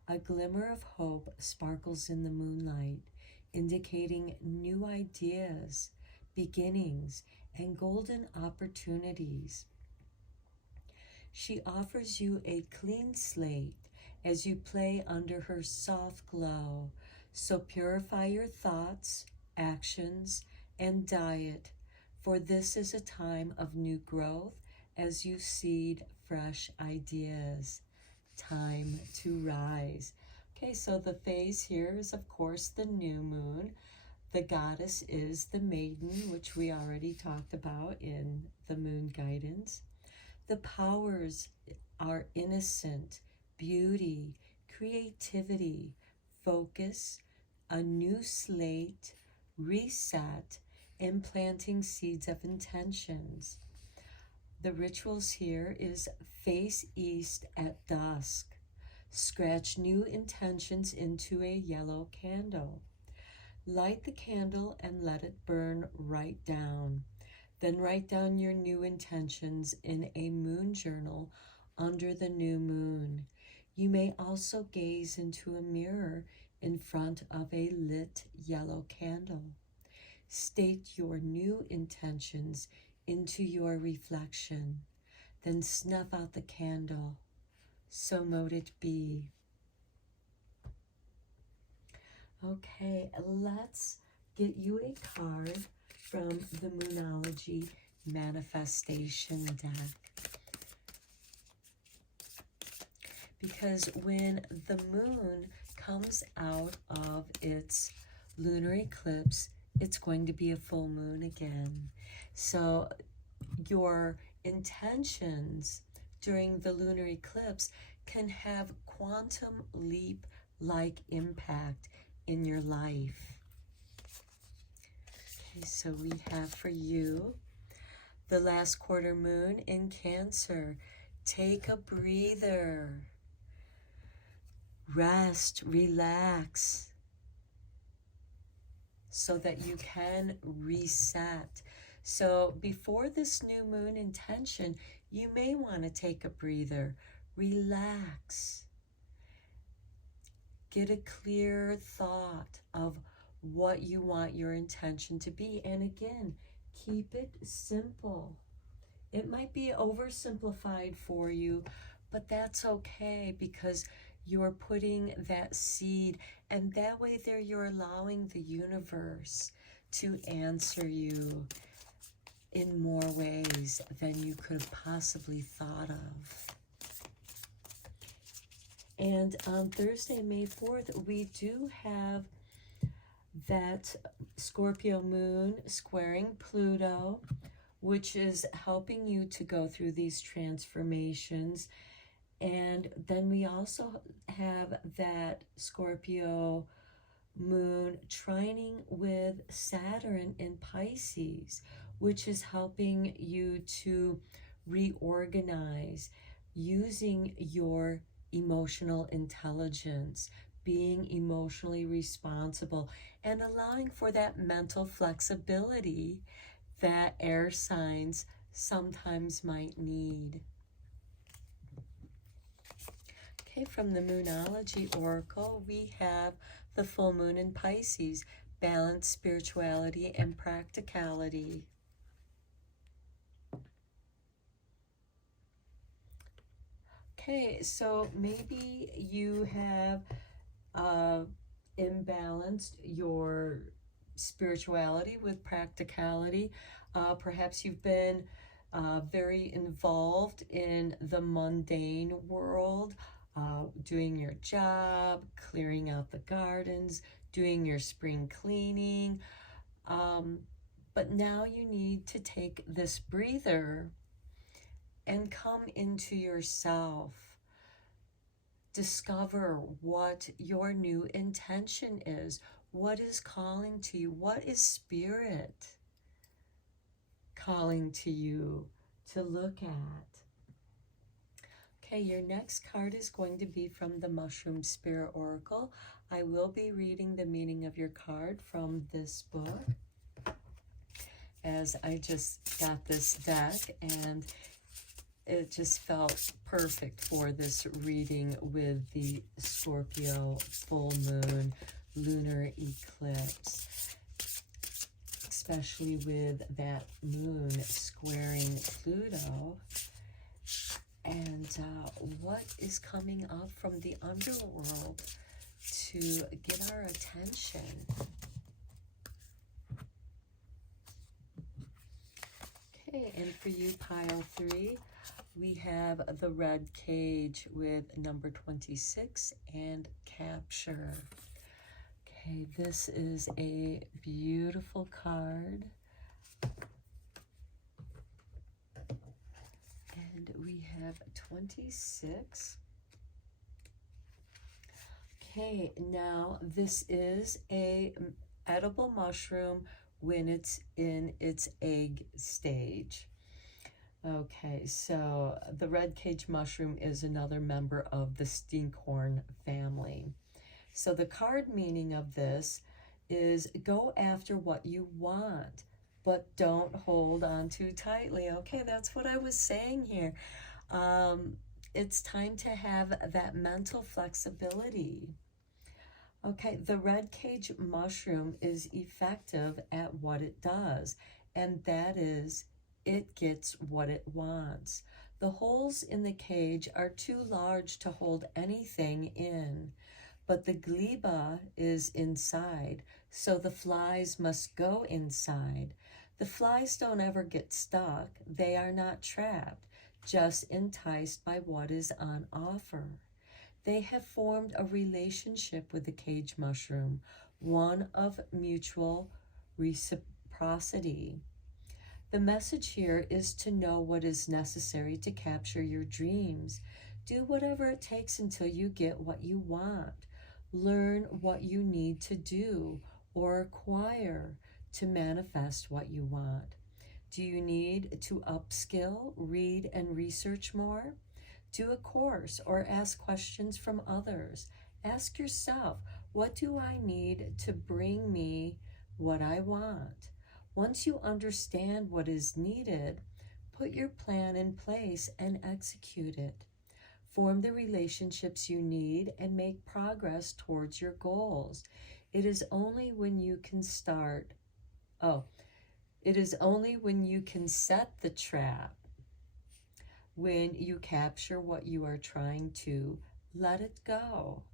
A glimmer of hope sparkles in the moonlight, indicating new ideas, beginnings, and golden opportunities. She offers you a clean slate as you play under her soft glow. So purify your thoughts, actions, and diet, for this is a time of new growth as you seed fresh ideas. Time to rise. Okay, so the phase here is, of course, the new moon. The goddess is the maiden, which we already talked about in the moon guidance. The powers are innocent, beauty, creativity, focus, a new slate, reset, and planting seeds of intentions. The rituals here is face east at dusk. Scratch new intentions into a yellow candle. Light the candle and let it burn right down. Then write down your new intentions in a moon journal under the new moon. You may also gaze into a mirror in front of a lit yellow candle. State your new intentions into your reflection. Then snuff out the candle. So mote it be. Okay, let's get you a card from the Moonology Manifestation deck. Because when the moon comes out of its lunar eclipse, it's going to be a full moon again. So your intentions during the lunar eclipse can have quantum leap-like impact in your life. Okay, so we have for you the last quarter moon in Cancer. Take a breather. Rest, relax, so that you can reset. So before this new moon intention, you may want to take a breather. Relax. Get a clear thought of what you want your intention to be. And again, keep it simple. It might be oversimplified for you, but that's okay, because you're putting that seed, and that way there you're allowing the universe to answer you in more ways than you could have possibly thought of. And on Thursday, May 4th, we do have that Scorpio moon squaring Pluto, which is helping you to go through these transformations. And then we also have that Scorpio moon trining with Saturn in Pisces, which is helping you to reorganize using your emotional intelligence, being emotionally responsible, and allowing for that mental flexibility that air signs sometimes might need. Okay, from the Moonology Oracle, we have the full moon in Pisces, balance, spirituality, and practicality. Okay, so maybe you have imbalanced your spirituality with practicality. Perhaps you've been very involved in the mundane world, doing your job, clearing out the gardens, doing your spring cleaning. But now you need to take this breather and come into yourself. Discover what your new intention is. What is calling to you? What is spirit calling to you to look at? Okay, your next card is going to be from the Mushroom Spirit Oracle. I will be reading the meaning of your card from this book, as I just got this deck and it just felt perfect for this reading with the Scorpio full moon lunar eclipse, especially with that moon squaring Pluto. And what is coming up from the underworld to get our attention? Okay, and for you, pile 3, we have the red cage with number 26 and capture. Okay, this is a beautiful card. And we have 26. Okay, now this is a edible mushroom when it's in its egg stage. Okay, so the red cage mushroom is another member of the stinkhorn family. So the card meaning of this is go after what you want, but don't hold on too tightly. Okay, that's what I was saying here. It's time to have that mental flexibility. Okay, the red cage mushroom is effective at what it does, and that is it gets what it wants. The holes in the cage are too large to hold anything in, but the gleba is inside, so the flies must go inside. The flies don't ever get stuck. They are not trapped, just enticed by what is on offer. They have formed a relationship with the cage mushroom, one of mutual reciprocity. The message here is to know what is necessary to capture your dreams. Do whatever it takes until you get what you want. Learn what you need to do or acquire to manifest what you want. Do you need to upskill, read, and research more? Do a course or ask questions from others. Ask yourself, what do I need to bring me what I want? Once you understand what is needed, put your plan in place and execute it. Form the relationships you need and make progress towards your goals. It is only when you can set the trap, when you capture what you are trying to let it go.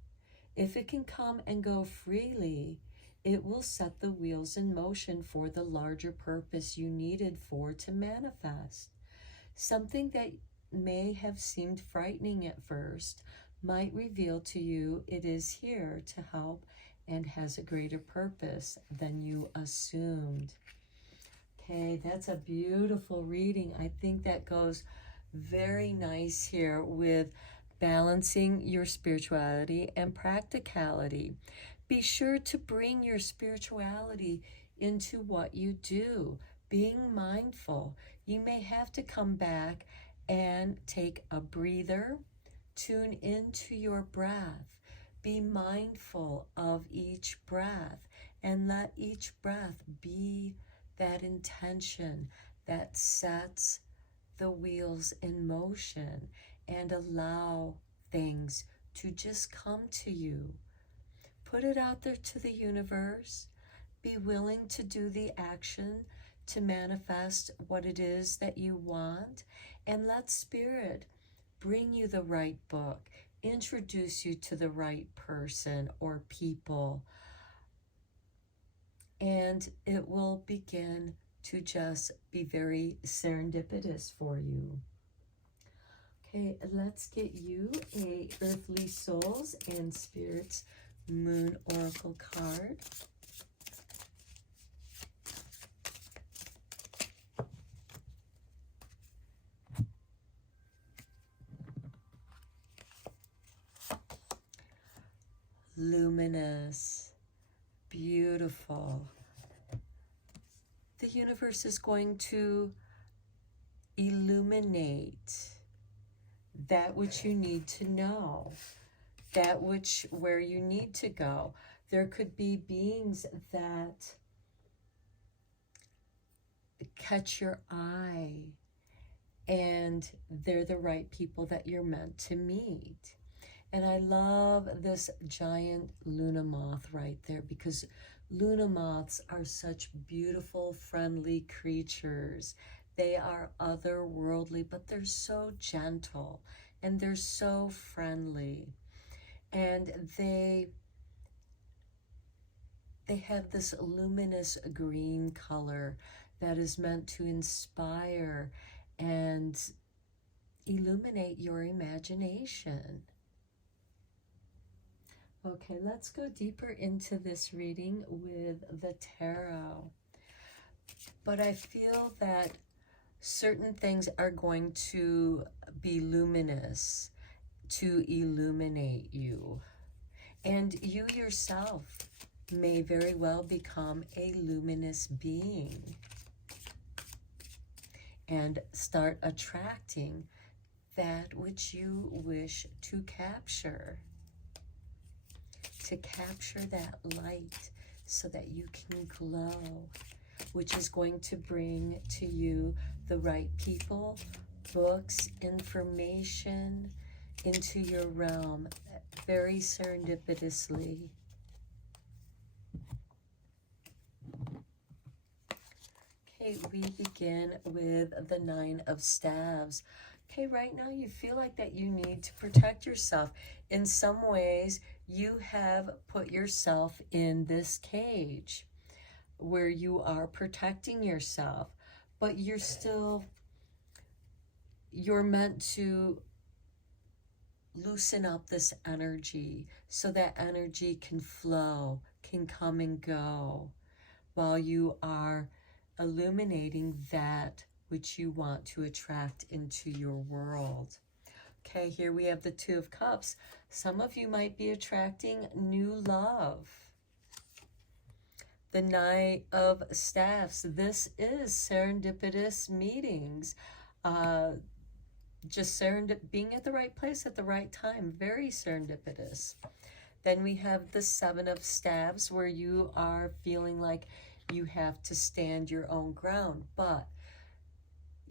If it can come and go freely, it will set the wheels in motion for the larger purpose you needed for to manifest. Something that may have seemed frightening at first might reveal to you it is here to help and has a greater purpose than you assumed. Okay, that's a beautiful reading. I think that goes very nice here with balancing your spirituality and practicality. Be sure to bring your spirituality into what you do, being mindful. You may have to come back and take a breather, tune into your breath, be mindful of each breath, and let each breath be that intention that sets the wheels in motion and allow things to just come to you. Put it out there to the universe. Be willing to do the action to manifest what it is that you want, and let Spirit bring you the right book, introduce you to the right person or people, and it will begin to just be very serendipitous for you. Okay, let's get you a Earthly Souls and Spirits Moon Oracle card. Luminous, beautiful. The universe is going to illuminate that which you need to know, that which where you need to go. There could be beings that catch your eye, and they're the right people that you're meant to meet. And I love this giant Luna moth right there, because Luna moths are such beautiful, friendly creatures. They are otherworldly, but they're so gentle and they're so friendly. And they have this luminous green color that is meant to inspire and illuminate your imagination. Okay, let's go deeper into this reading with the tarot. But I feel that certain things are going to be luminous to illuminate you. And you yourself may very well become a luminous being and start attracting that which you wish to capture. To capture that light so that you can glow, which is going to bring to you the right people, books, information into your realm very serendipitously. Okay, we begin with the Nine of Staves. Okay, right now you feel like that you need to protect yourself. In some ways, you have put yourself in this cage where you are protecting yourself, but you're meant to loosen up this energy so that energy can flow, can come and go, while you are illuminating that which you want to attract into your world. Okay, here we have the Two of Cups. Some of you might be attracting new love. The Knight of Staffs. This is serendipitous meetings. Just being at the right place at the right time. Very serendipitous. Then we have the Seven of Staves, where you are feeling like you have to stand your own ground, but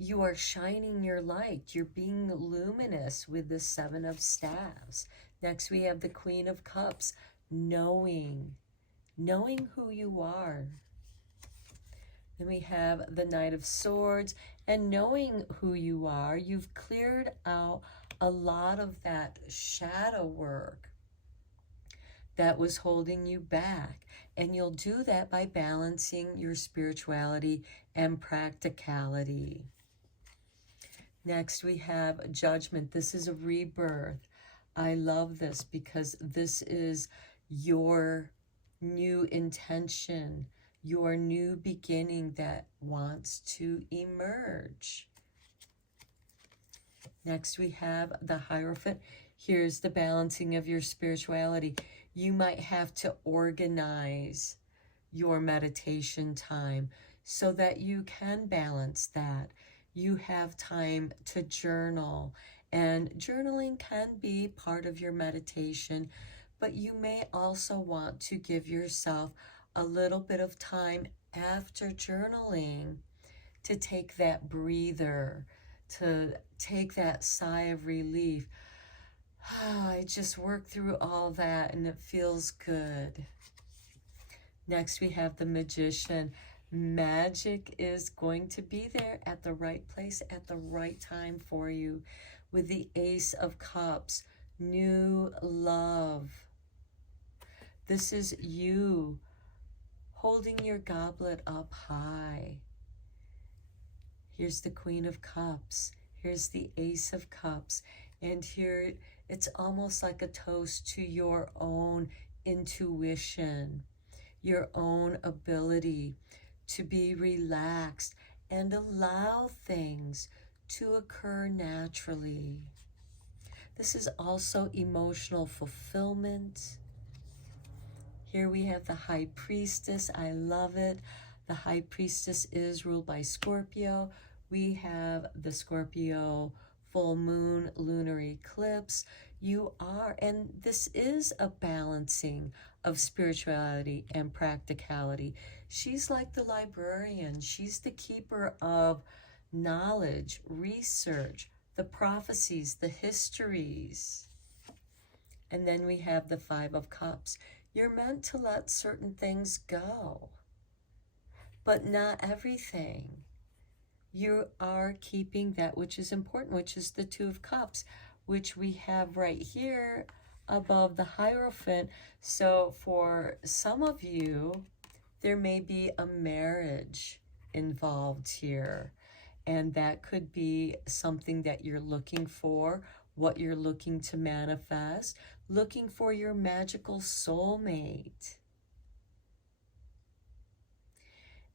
you are shining your light. You're being luminous with the Seven of Staves. Next, we have the Queen of Cups, knowing who you are. Then we have the Knight of Swords, and knowing who you are, you've cleared out a lot of that shadow work that was holding you back. And you'll do that by balancing your spirituality and practicality. Next, we have Judgment. This is a rebirth. I love this because this is your new intention, your new beginning that wants to emerge. Next, we have the Hierophant. Here's the balancing of your spirituality. You might have to organize your meditation time so that you can balance that. You have time to journal, and journaling can be part of your meditation, but you may also want to give yourself a little bit of time after journaling to take that breather, to take that sigh of relief. I just worked through all that and it feels good. Next, we have the Magician. Magic is going to be there at the right place at the right time for you with the Ace of Cups, new love. This is you holding your goblet up high. Here's the Queen of Cups. Here's the Ace of Cups. And here it's almost like a toast to your own intuition, your own ability to be relaxed and allow things to occur naturally. This is also emotional fulfillment. Here we have the High Priestess. I love it. The High Priestess is ruled by Scorpio. We have the Scorpio full moon, lunar eclipse. You are, and this is a balancing of spirituality and practicality. She's like the librarian. She's the keeper of knowledge, research, the prophecies, the histories. And then we have the Five of Cups. You're meant to let certain things go, but not everything. You are keeping that which is important, which is the Two of Cups, which we have right here above the Hierophant. So for some of you, there may be a marriage involved here, and that could be something that you're looking for, what you're looking to manifest, looking for your magical soulmate.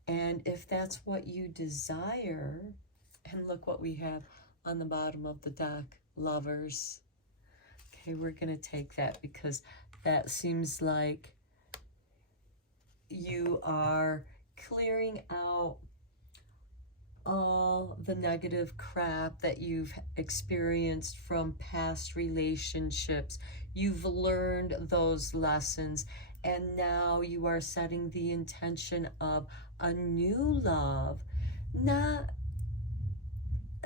And if that's what you desire, and look what we have on the bottom of the deck, Lovers. Okay, we're going to take that because that seems like you are clearing out all the negative crap that you've experienced from past relationships. You've learned those lessons, and now you are setting the intention of a new love, not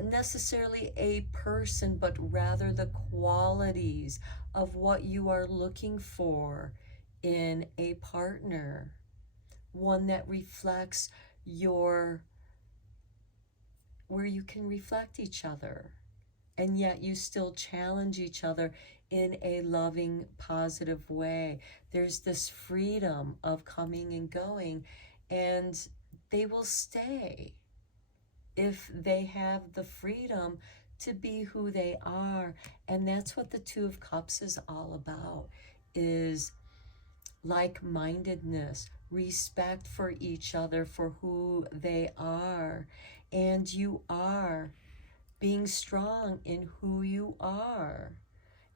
necessarily a person, but rather the qualities of what you are looking for in a partner. One that reflects your, where you can reflect each other, and yet you still challenge each other in a loving, positive way. There's this freedom of coming and going, and they will stay if they have the freedom to be who they are. And that's what the Two of Cups is all about, is like-mindedness, respect for each other for who they are. And you are being strong in who you are.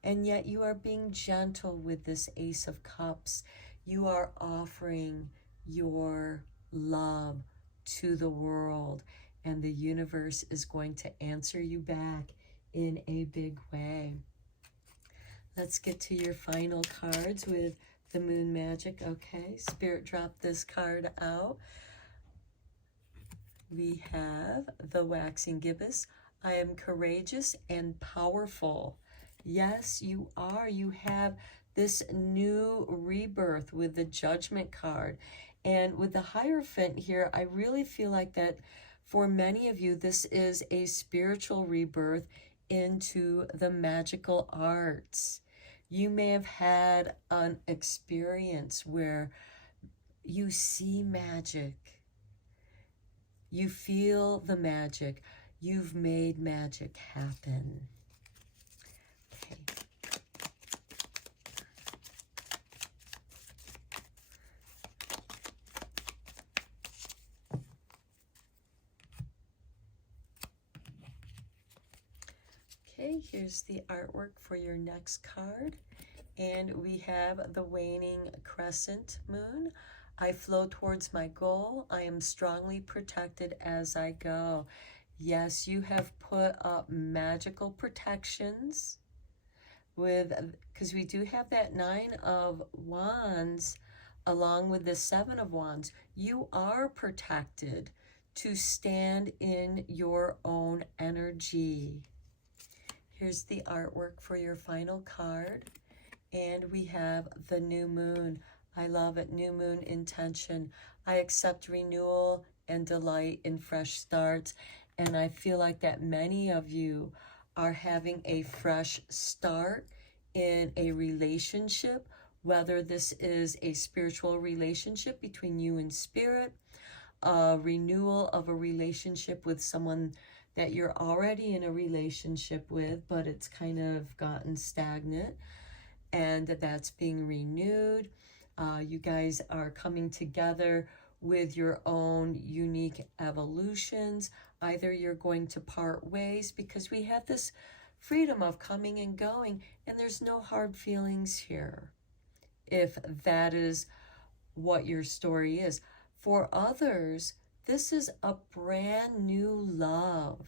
And yet you are being gentle with this Ace of Cups. You are offering your love to the world, and the universe is going to answer you back in a big way. Let's get to your final cards with the Moon Magic. Okay, Spirit dropped this card out. We have the Waxing Gibbous. I am courageous and powerful. Yes, you are. You have this new rebirth with the Judgment card. And with the Hierophant here, I really feel like that for many of you, this is a spiritual rebirth into the magical arts. You may have had an experience where you see magic. You feel the magic. You've made magic happen. Okay. Okay, here's the artwork for your next card. And we have the waning crescent moon. I flow towards my goal. I am strongly protected as I go. Yes, you have put up magical protections with, because we do have that Nine of Wands along with the Seven of Wands. You are protected to stand in your own energy. Here's the artwork for your final card. And we have the new moon. I love it. New moon intention. I accept renewal and delight in fresh starts. And I feel like that many of you are having a fresh start in a relationship, whether this is a spiritual relationship between you and spirit, a renewal of a relationship with someone that you're already in a relationship with, but it's kind of gotten stagnant. and that's being renewed. You guys are coming together with your own unique evolutions. Either you're going to part ways, because we have this freedom of coming and going, and there's no hard feelings here, if that is what your story is. For others, this is a brand new love,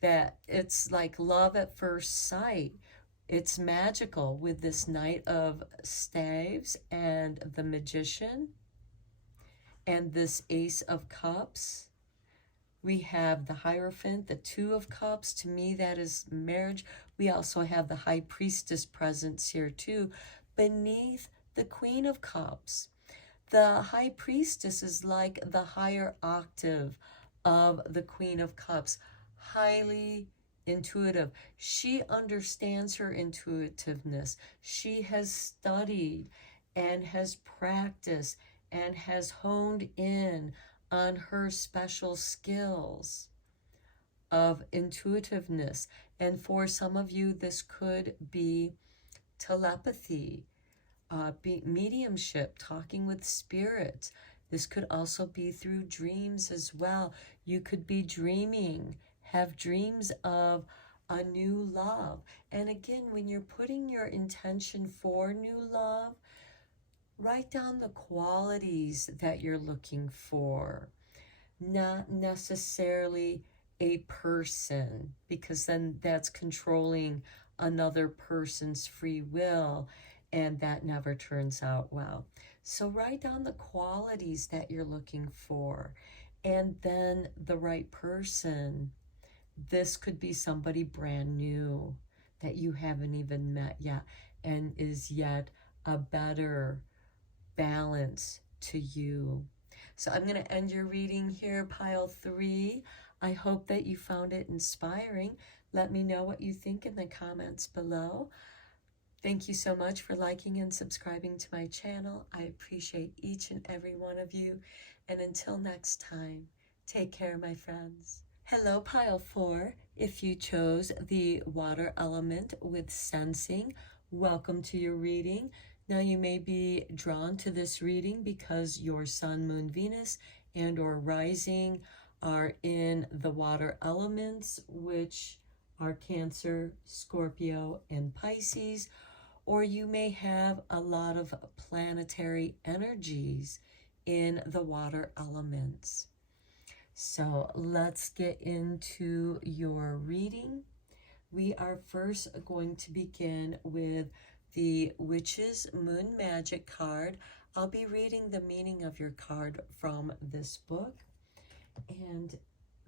that it's like love at first sight. It's magical with this Knight of Staves and the Magician and this Ace of Cups. We have the Hierophant, the Two of Cups. To me, that is marriage. We also have the High Priestess presence here too, beneath the Queen of Cups. The High Priestess is like the higher octave of the Queen of Cups, highly intuitive. She understands her intuitiveness. She has studied and has practiced and has honed in on her special skills of intuitiveness. And for some of you, this could be telepathy, mediumship, talking with spirits. This could also be through dreams as well. You could be dreaming, have dreams of a new love. And again, when you're putting your intention for new love, write down the qualities that you're looking for, not necessarily a person, because then that's controlling another person's free will, and that never turns out well. So write down the qualities that you're looking for, and then the right person. This could be somebody brand new that you haven't even met yet, and is yet a better balance to you. So I'm going to end your reading here, pile 3. I hope that you found it inspiring. Let me know what you think in the comments below. Thank you so much for liking and subscribing to my channel. I appreciate each and every one of you. And until next time, take care, my friends. Hello, pile 4. If you chose the water element with sensing, welcome to your reading. Now you may be drawn to this reading because your sun, moon, Venus, and or rising are in the water elements, which are Cancer, Scorpio, and Pisces, or you may have a lot of planetary energies in the water elements. So let's get into your reading. We are first going to begin with the Witch's Moon Magic card. I'll be reading the meaning of your card from this book. And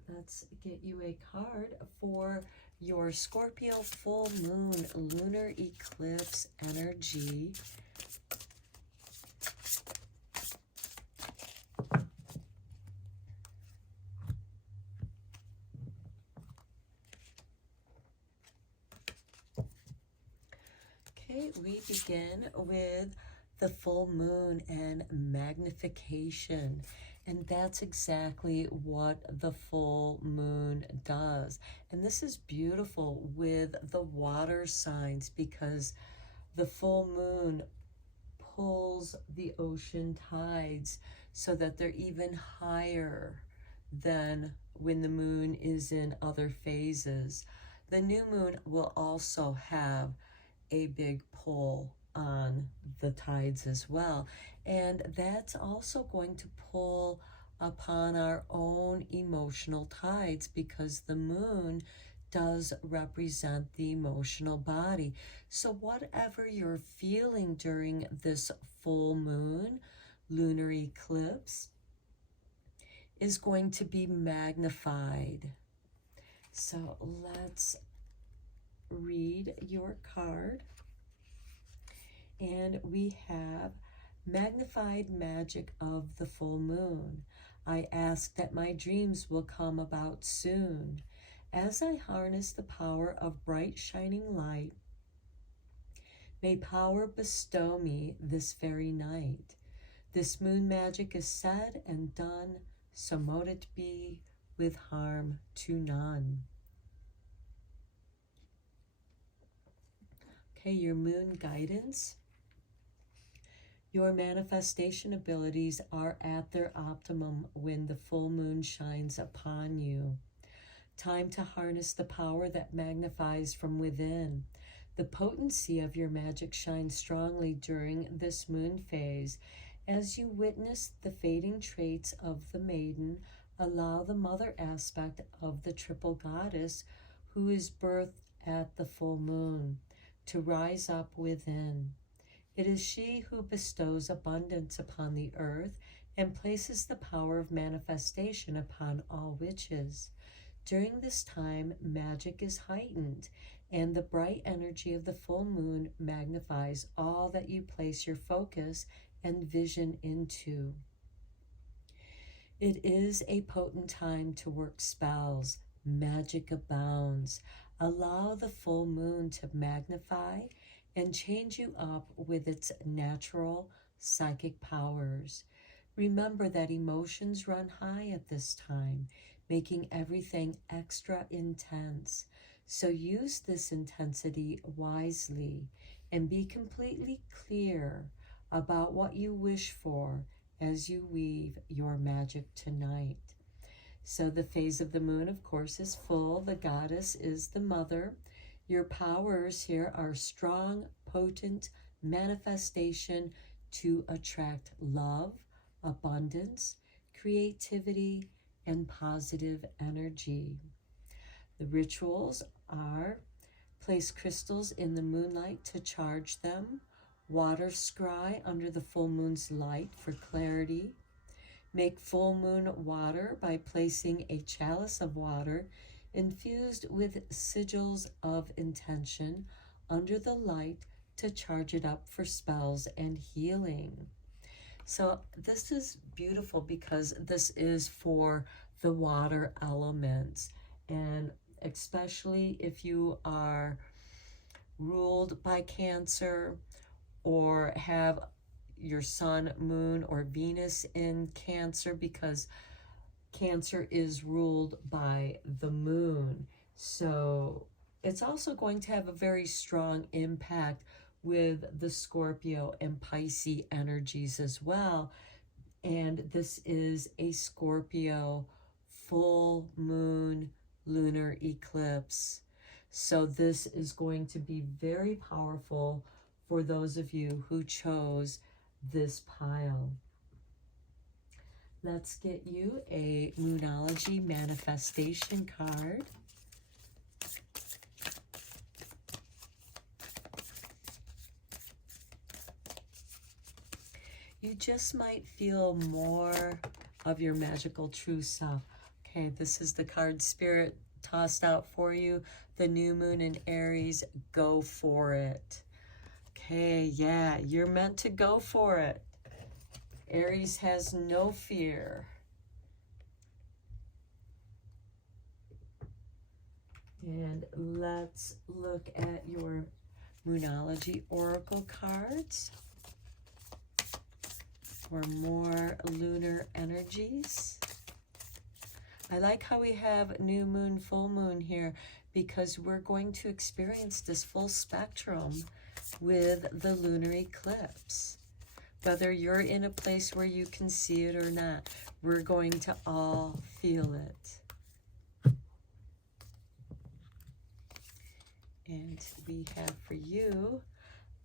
let's get you a card for your Scorpio full moon lunar eclipse energy. Okay, we begin with the full moon and magnification. And that's exactly what the full moon does. And this is beautiful with the water signs, because the full moon pulls the ocean tides so that they're even higher than when the moon is in other phases. The new moon will also have a big pull on the tides as well, and that's also going to pull upon our own emotional tides, because the moon does represent the emotional body. So whatever you're feeling during this full moon lunar eclipse is going to be magnified. So let's read your card. And we have magnified magic of the full moon. I ask that my dreams will come about soon. As I harness the power of bright shining light, may power bestow me this very night. This moon magic is said and done, so mote it be with harm to none. Okay, your moon guidance. Your manifestation abilities are at their optimum when the full moon shines upon you. Time to harness the power that magnifies from within. The potency of your magic shines strongly during this moon phase. As you witness the fading traits of the maiden, allow the mother aspect of the triple goddess, who is birthed at the full moon, to rise up within. It is she who bestows abundance upon the earth and places the power of manifestation upon all witches. During this time, magic is heightened, and the bright energy of the full moon magnifies all that you place your focus and vision into. It is a potent time to work spells. Magic abounds. Allow the full moon to magnify and change you up with its natural psychic powers. Remember that emotions run high at this time, making everything extra intense. So use this intensity wisely and be completely clear about what you wish for as you weave your magic tonight. So the phase of the moon, of course, is full. The goddess is the mother. Your powers here are strong, potent manifestation to attract love, abundance, creativity, and positive energy. The rituals are: place crystals in the moonlight to charge them, water scry under the full moon's light for clarity, make full moon water by placing a chalice of water infused with sigils of intention under the light to charge it up for spells and healing. So this is beautiful because this is for the water elements, and especially if you are ruled by Cancer or have your sun, moon, or Venus in Cancer, because Cancer is ruled by the moon. So it's also going to have a very strong impact with the Scorpio and Pisces energies as well. And this is a Scorpio full moon lunar eclipse. So this is going to be very powerful for those of you who chose this pile. Let's get you a Moonology manifestation card. You just might feel more of your magical true self. Okay, this is the card Spirit tossed out for you. The new moon in Aries, go for it. Okay, yeah, you're meant to go for it. Aries has no fear. And let's look at your Moonology Oracle cards for more lunar energies. I like how we have new moon, full moon here, because we're going to experience this full spectrum with the lunar eclipse. Whether you're in a place where you can see it or not, we're going to all feel it. And we have for you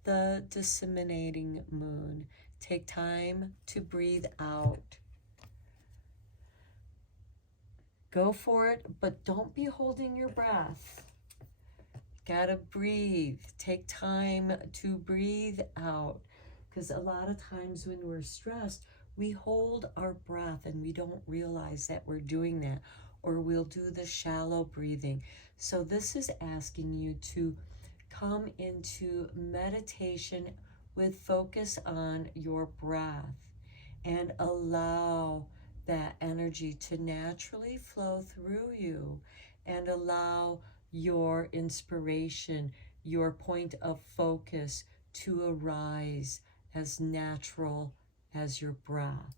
the disseminating moon. Take time to breathe out. Go for it, but don't be holding your breath. Gotta breathe. Take time to breathe out. Because a lot of times when we're stressed, we hold our breath and we don't realize that we're doing that, or we'll do the shallow breathing. So this is asking you to come into meditation with focus on your breath and allow that energy to naturally flow through you, and allow your inspiration, your point of focus to arise as natural as your breath.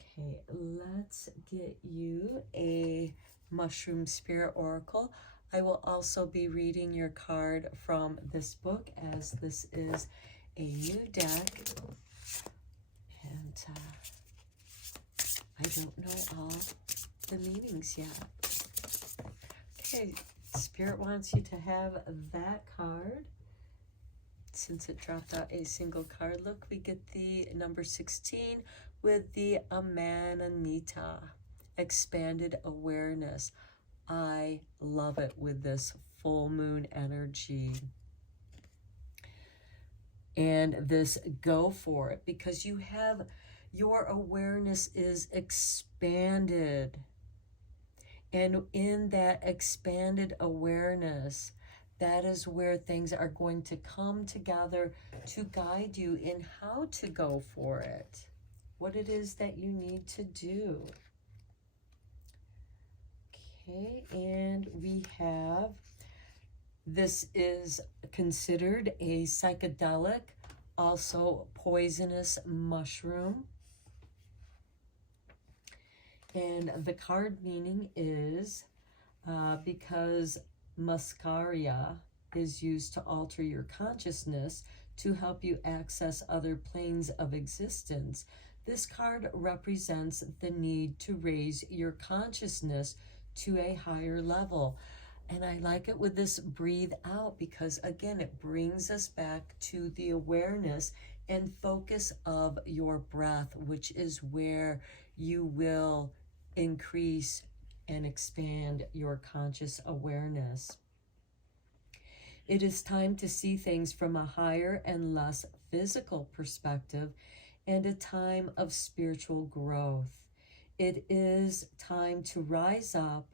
Okay, let's get you a Mushroom Spirit Oracle. I will also be reading your card from this book, as this is a new deck. And I don't know all the meanings yet. Okay, Spirit wants you to have that card. Since it dropped out a single card, look, we get the number 16 with the Amanita, expanded awareness. I love it with this full moon energy. And this go for it, because you have, your awareness is expanded. And in that expanded awareness, that is where things are going to come together to guide you in how to go for it, what it is that you need to do. Okay, and we have, this is considered a psychedelic, also poisonous mushroom. And the card meaning is because muscaria is used to alter your consciousness to help you access other planes of existence. This card represents the need to raise your consciousness to a higher level. And I like it with this breathe out, because again, it brings us back to the awareness and focus of your breath, which is where you will increase and expand your conscious awareness. It is time to see things from a higher and less physical perspective, and a time of spiritual growth. It is time to rise up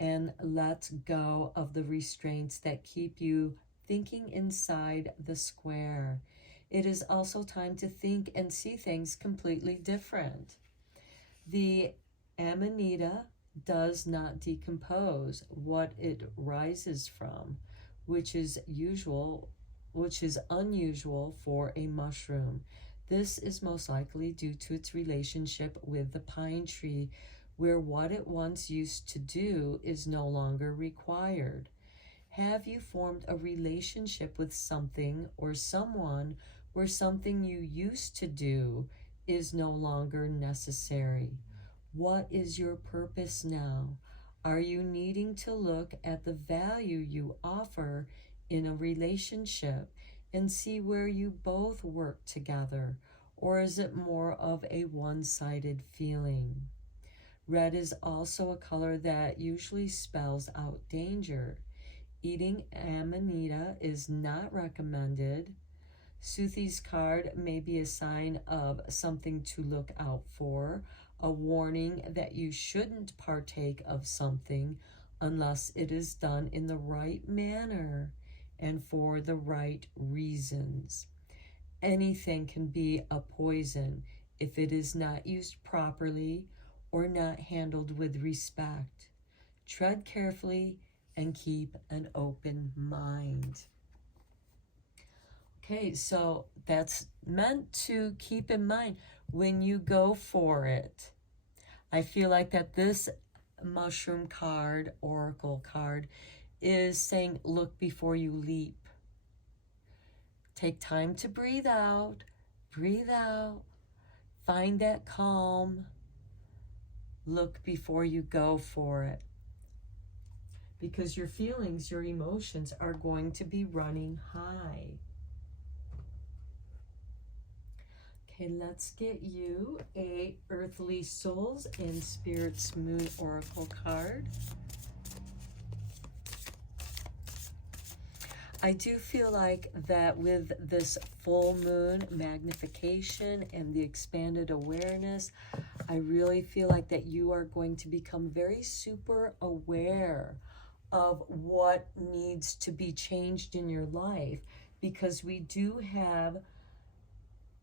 and let go of the restraints that keep you thinking inside the square. It is also time to think and see things completely different. The Amanita does not decompose what it rises from, which is unusual for a mushroom. This is most likely due to its relationship with the pine tree, where what it once used to do is no longer required. Have you formed a relationship with something or someone where something you used to do is no longer necessary? What is your purpose now? Are you needing to look at the value you offer in a relationship and see where you both work together? Or is it more of a one-sided feeling? Red is also a color that usually spells out danger. Eating Amanita is not recommended. Suthi's card may be a sign of something to look out for, a warning that you shouldn't partake of something unless it is done in the right manner and for the right reasons. Anything can be a poison if it is not used properly or not handled with respect. Tread carefully and keep an open mind. Okay, so that's meant to keep in mind when you go for it. I feel like that this mushroom card, oracle card, is saying look before you leap. Take time to breathe out, find that calm, look before you go for it. Because your feelings, your emotions are going to be running high. Okay, let's get you a Earthly Souls and Spirits Moon Oracle card. I do feel like that with this full moon magnification and the expanded awareness, I really feel like that you are going to become very super aware of what needs to be changed in your life, because we do have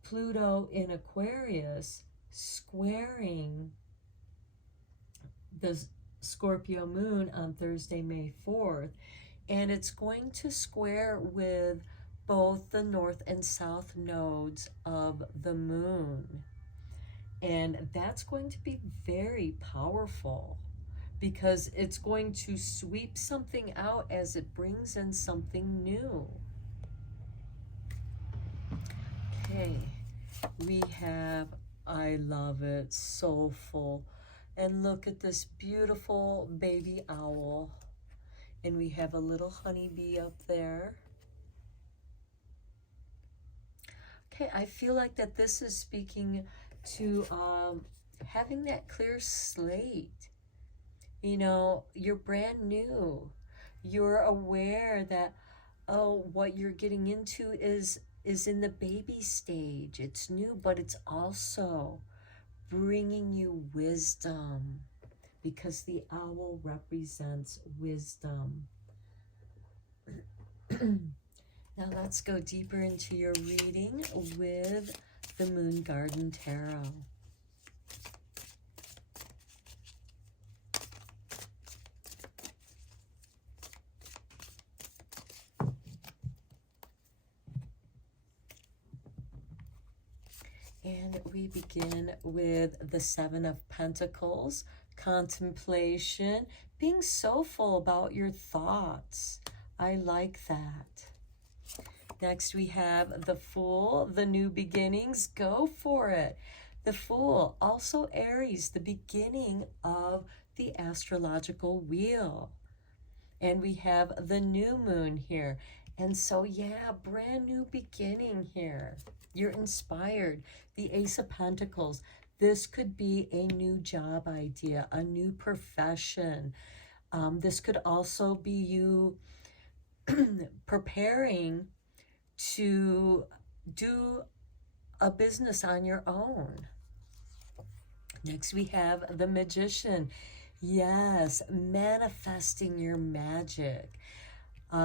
Pluto in Aquarius squaring the Scorpio moon on Thursday, May 4th, and it's going to square with both the north and south nodes of the moon. And that's going to be very powerful, because it's going to sweep something out as it brings in something new. Okay, we have, I love it, soulful. And look at this beautiful baby owl. And we have a little honeybee up there. Okay, I feel like that this is speaking to having that clear slate. You know, you're brand new. You're aware that, oh, what you're getting into is in the baby stage. It's new, but it's also bringing you wisdom, because the owl represents wisdom. Now let's go deeper into your reading with the Moon Garden Tarot. And we begin with the Seven of Pentacles, contemplation, being soulful about your thoughts. I like that. Next we have the Fool, the new beginnings. Go for it. The Fool, also Aries, the beginning of the astrological wheel. And we have the new moon here. And so, yeah, brand new beginning here. You're inspired. The Ace of Pentacles. This could be a new job idea, a new profession. This could also be you preparing to do a business on your own. Next, we have the Magician. Yes, manifesting your magic.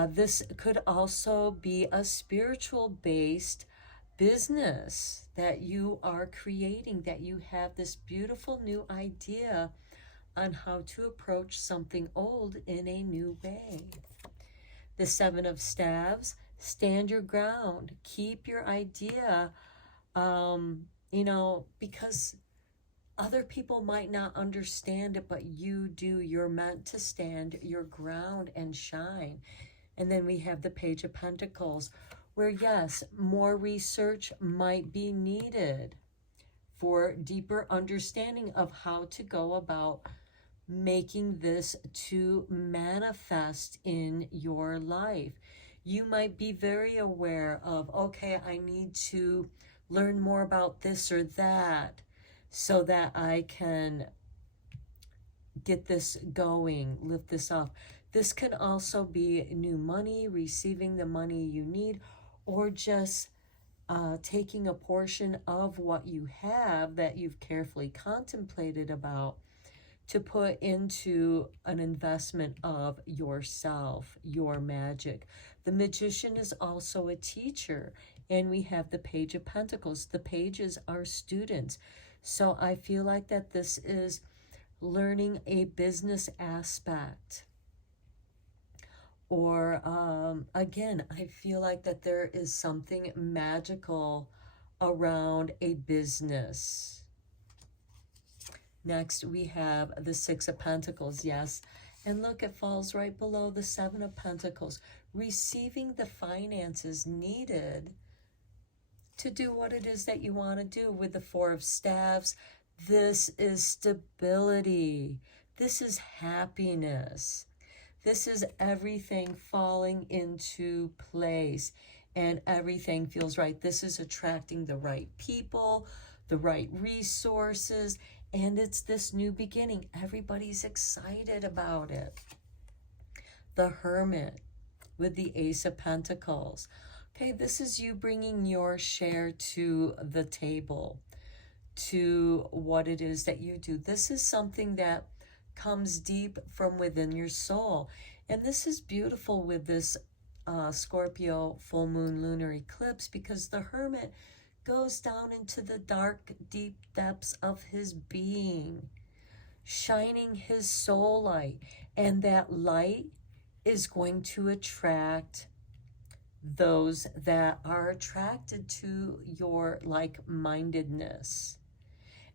This could also be a spiritual-based business that you are creating, that you have this beautiful new idea on how to approach something old in a new way. The Seven of Staves, stand your ground, keep your idea, you know, because other people might not understand it, but you do. You're meant to stand your ground and shine. And then we have the Page of Pentacles, where yes, more research might be needed for deeper understanding of how to go about making this to manifest in your life. You might be very aware of, okay, I need to learn more about this or that so that I can get this going, lift this off. This can also be new money, receiving the money you need, or just taking a portion of what you have that you've carefully contemplated about to put into an investment of yourself, your magic. The Magician is also a teacher, and we have the Page of Pentacles. The pages are students. So I feel like that this is learning a business aspect. Or again, I feel like that there is something magical around a business. Next, we have the Six of Pentacles, yes. And look, it falls right below the Seven of Pentacles. Receiving the finances needed to do what it is that you want to do. With the Four of Staves, this is stability. This is happiness. This is everything falling into place and everything feels right. This is attracting the right people, the right resources, and it's this new beginning. Everybody's excited about it. The Hermit with the Ace of Pentacles. Okay, this is you bringing your share to the table, to what it is that you do. This is something that comes deep from within your soul. And this is beautiful with this Scorpio full moon lunar eclipse, because the Hermit goes down into the dark, deep depths of his being, shining his soul light. And that light is going to attract those that are attracted to your like-mindedness.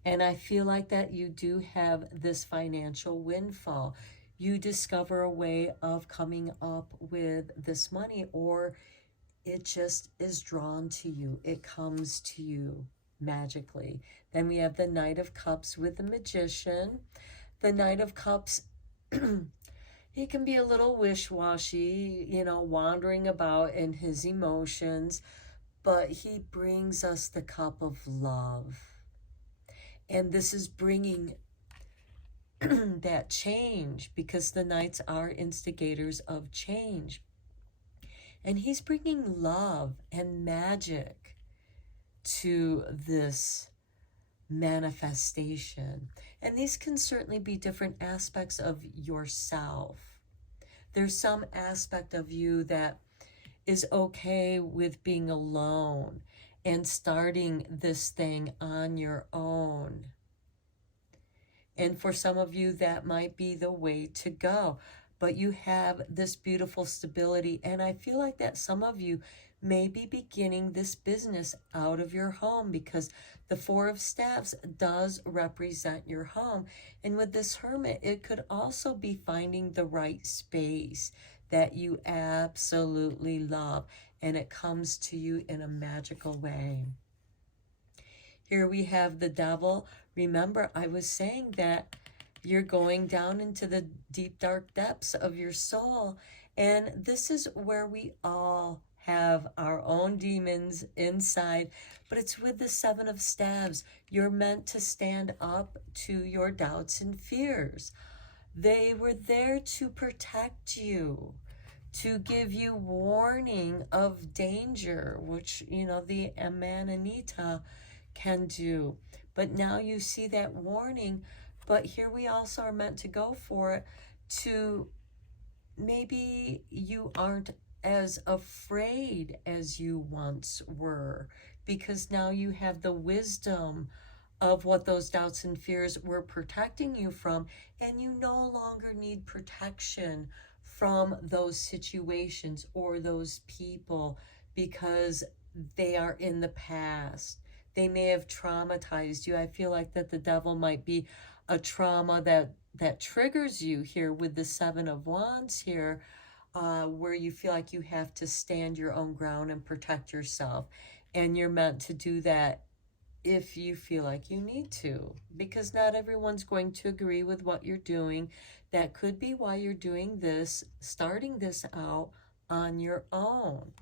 And I feel like that you do have this financial windfall. You discover a way of coming up with this money, or it just is drawn to you. It comes to you magically. Then we have the Knight of Cups with the Magician. The Knight of Cups, he can be a little wish-washy, you know, wandering about in his emotions, but he brings us the cup of love. And this is bringing that change, because the Knights are instigators of change. And he's bringing love and magic to this manifestation. And these can certainly be different aspects of yourself. There's some aspect of you that is okay with being alone and starting this thing on your own. And for some of you, that might be the way to go. But you have this beautiful stability. And I feel like that some of you may be beginning this business out of your home, because the Four of Staves does represent your home. And with this Hermit, it could also be finding the right space that you absolutely love, and it comes to you in a magical way. Here we have the Devil. Remember, I was saying that you're going down into the deep, dark depths of your soul, and this is where we all have our own demons inside, but it's with the Seven of Staves. You're meant to stand up to your doubts and fears. They were there to protect you, to give you warning of danger, which, you know, the Amanita can do. But now you see that warning, but here we also are meant to go for it, to maybe you aren't as afraid as you once were, because now you have the wisdom of what those doubts and fears were protecting you from, and you no longer need protection from those situations or those people, because they are in the past. They may have traumatized you. I feel like that the Devil might be a trauma that triggers you here with the Seven of Wands here, where you feel like you have to stand your own ground and protect yourself. And you're meant to do that if you feel like you need to, because not everyone's going to agree with what you're doing. That could be why you're doing this, starting this out on your own.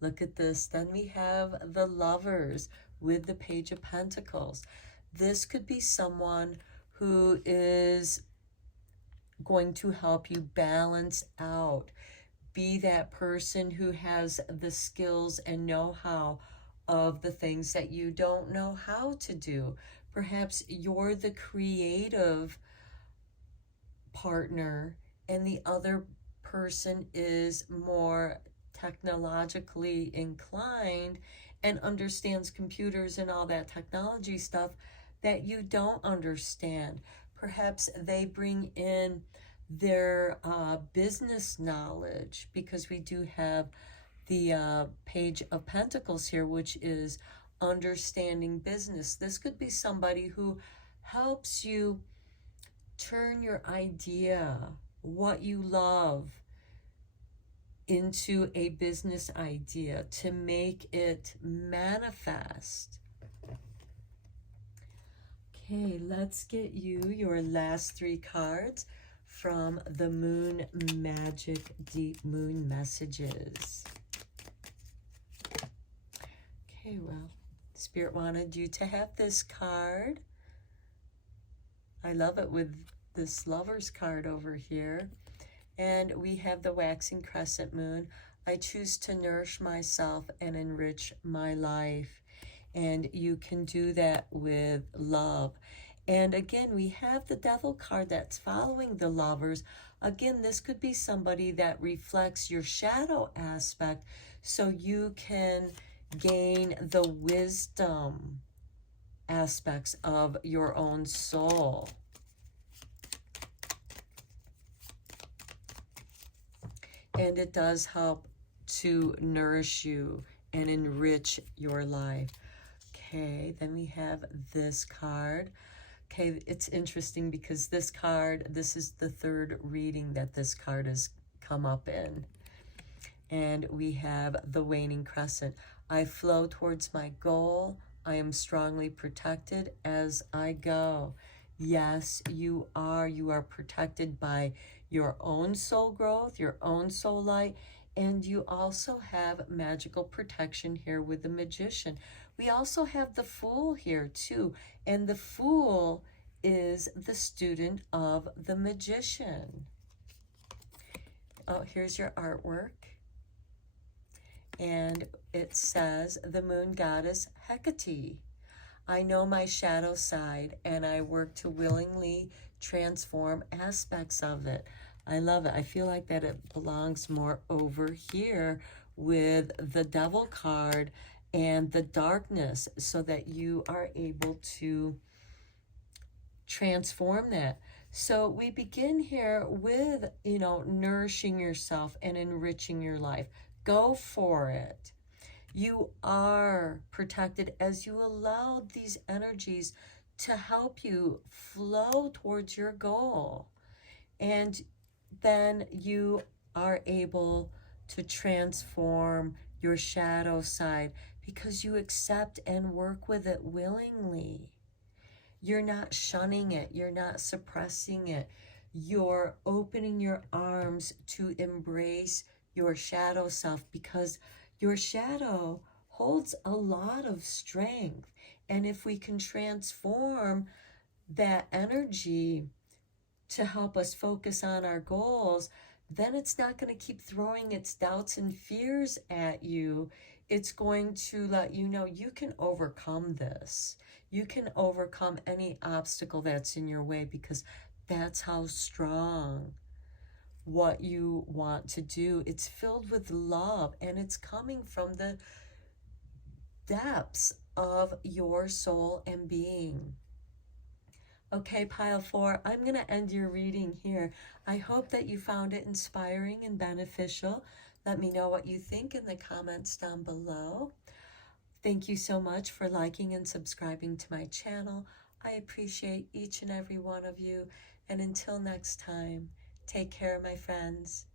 Look at this. Then we have the Lovers with the Page of Pentacles. This could be someone who is going to help you balance out. Be that person who has the skills and know-how of the things that you don't know how to do. Perhaps you're the creative partner and the other person is more technologically inclined and understands computers and all that technology stuff that you don't understand. Perhaps they bring in their business knowledge, because we do have the Page of Pentacles here, which is understanding business. This could be somebody who helps you turn your idea, what you love, into a business idea, to make it manifest. Okay, let's get you your last three cards from the Moon Magic Deep Moon Messages. Okay, well, Spirit wanted you to have this card. I love it with this Lover's card over here. And we have the Waxing Crescent Moon. I choose to nourish myself and enrich my life. And you can do that with love. And again, we have the Devil card that's following the Lovers. Again, this could be somebody that reflects your shadow aspect, so you can gain the wisdom aspects of your own soul. And it does help to nourish you and enrich your life. Okay, then we have this card. Okay, it's interesting because this card, this is the third reading that this card has come up in. And we have the waning crescent. I flow towards my goal. I am strongly protected as I go. Yes, you are. You are protected by your own soul growth, your own soul light, and you also have magical protection here with the Magician. We also have the Fool here too, and the Fool is the student of the Magician. Oh, here's your artwork. And it says, the moon goddess Hecate. I know my shadow side and I work to willingly transform aspects of it. I love it. I feel like that it belongs more over here with the Devil card and the darkness, so that you are able to transform that. So we begin here with, nourishing yourself and enriching your life. Go for it. You are protected as you allow these energies to help you flow towards your goal. And then you are able to transform your shadow side because you accept and work with it willingly. You're not shunning it. You're not suppressing it. You're opening your arms to embrace your shadow self, because your shadow holds a lot of strength. And if we can transform that energy to help us focus on our goals, then it's not going to keep throwing its doubts and fears at you. It's going to let you know you can overcome this. You can overcome any obstacle that's in your way, because that's how strong what you want to do. It's filled with love, and it's coming from the depths of your soul and being. Okay, pile 4, I'm going to end your reading here. I hope that you found it inspiring and beneficial. Let me know what you think in the comments down below. Thank you so much for liking and subscribing to my channel. I appreciate each and every one of you. And until next time, take care, my friends.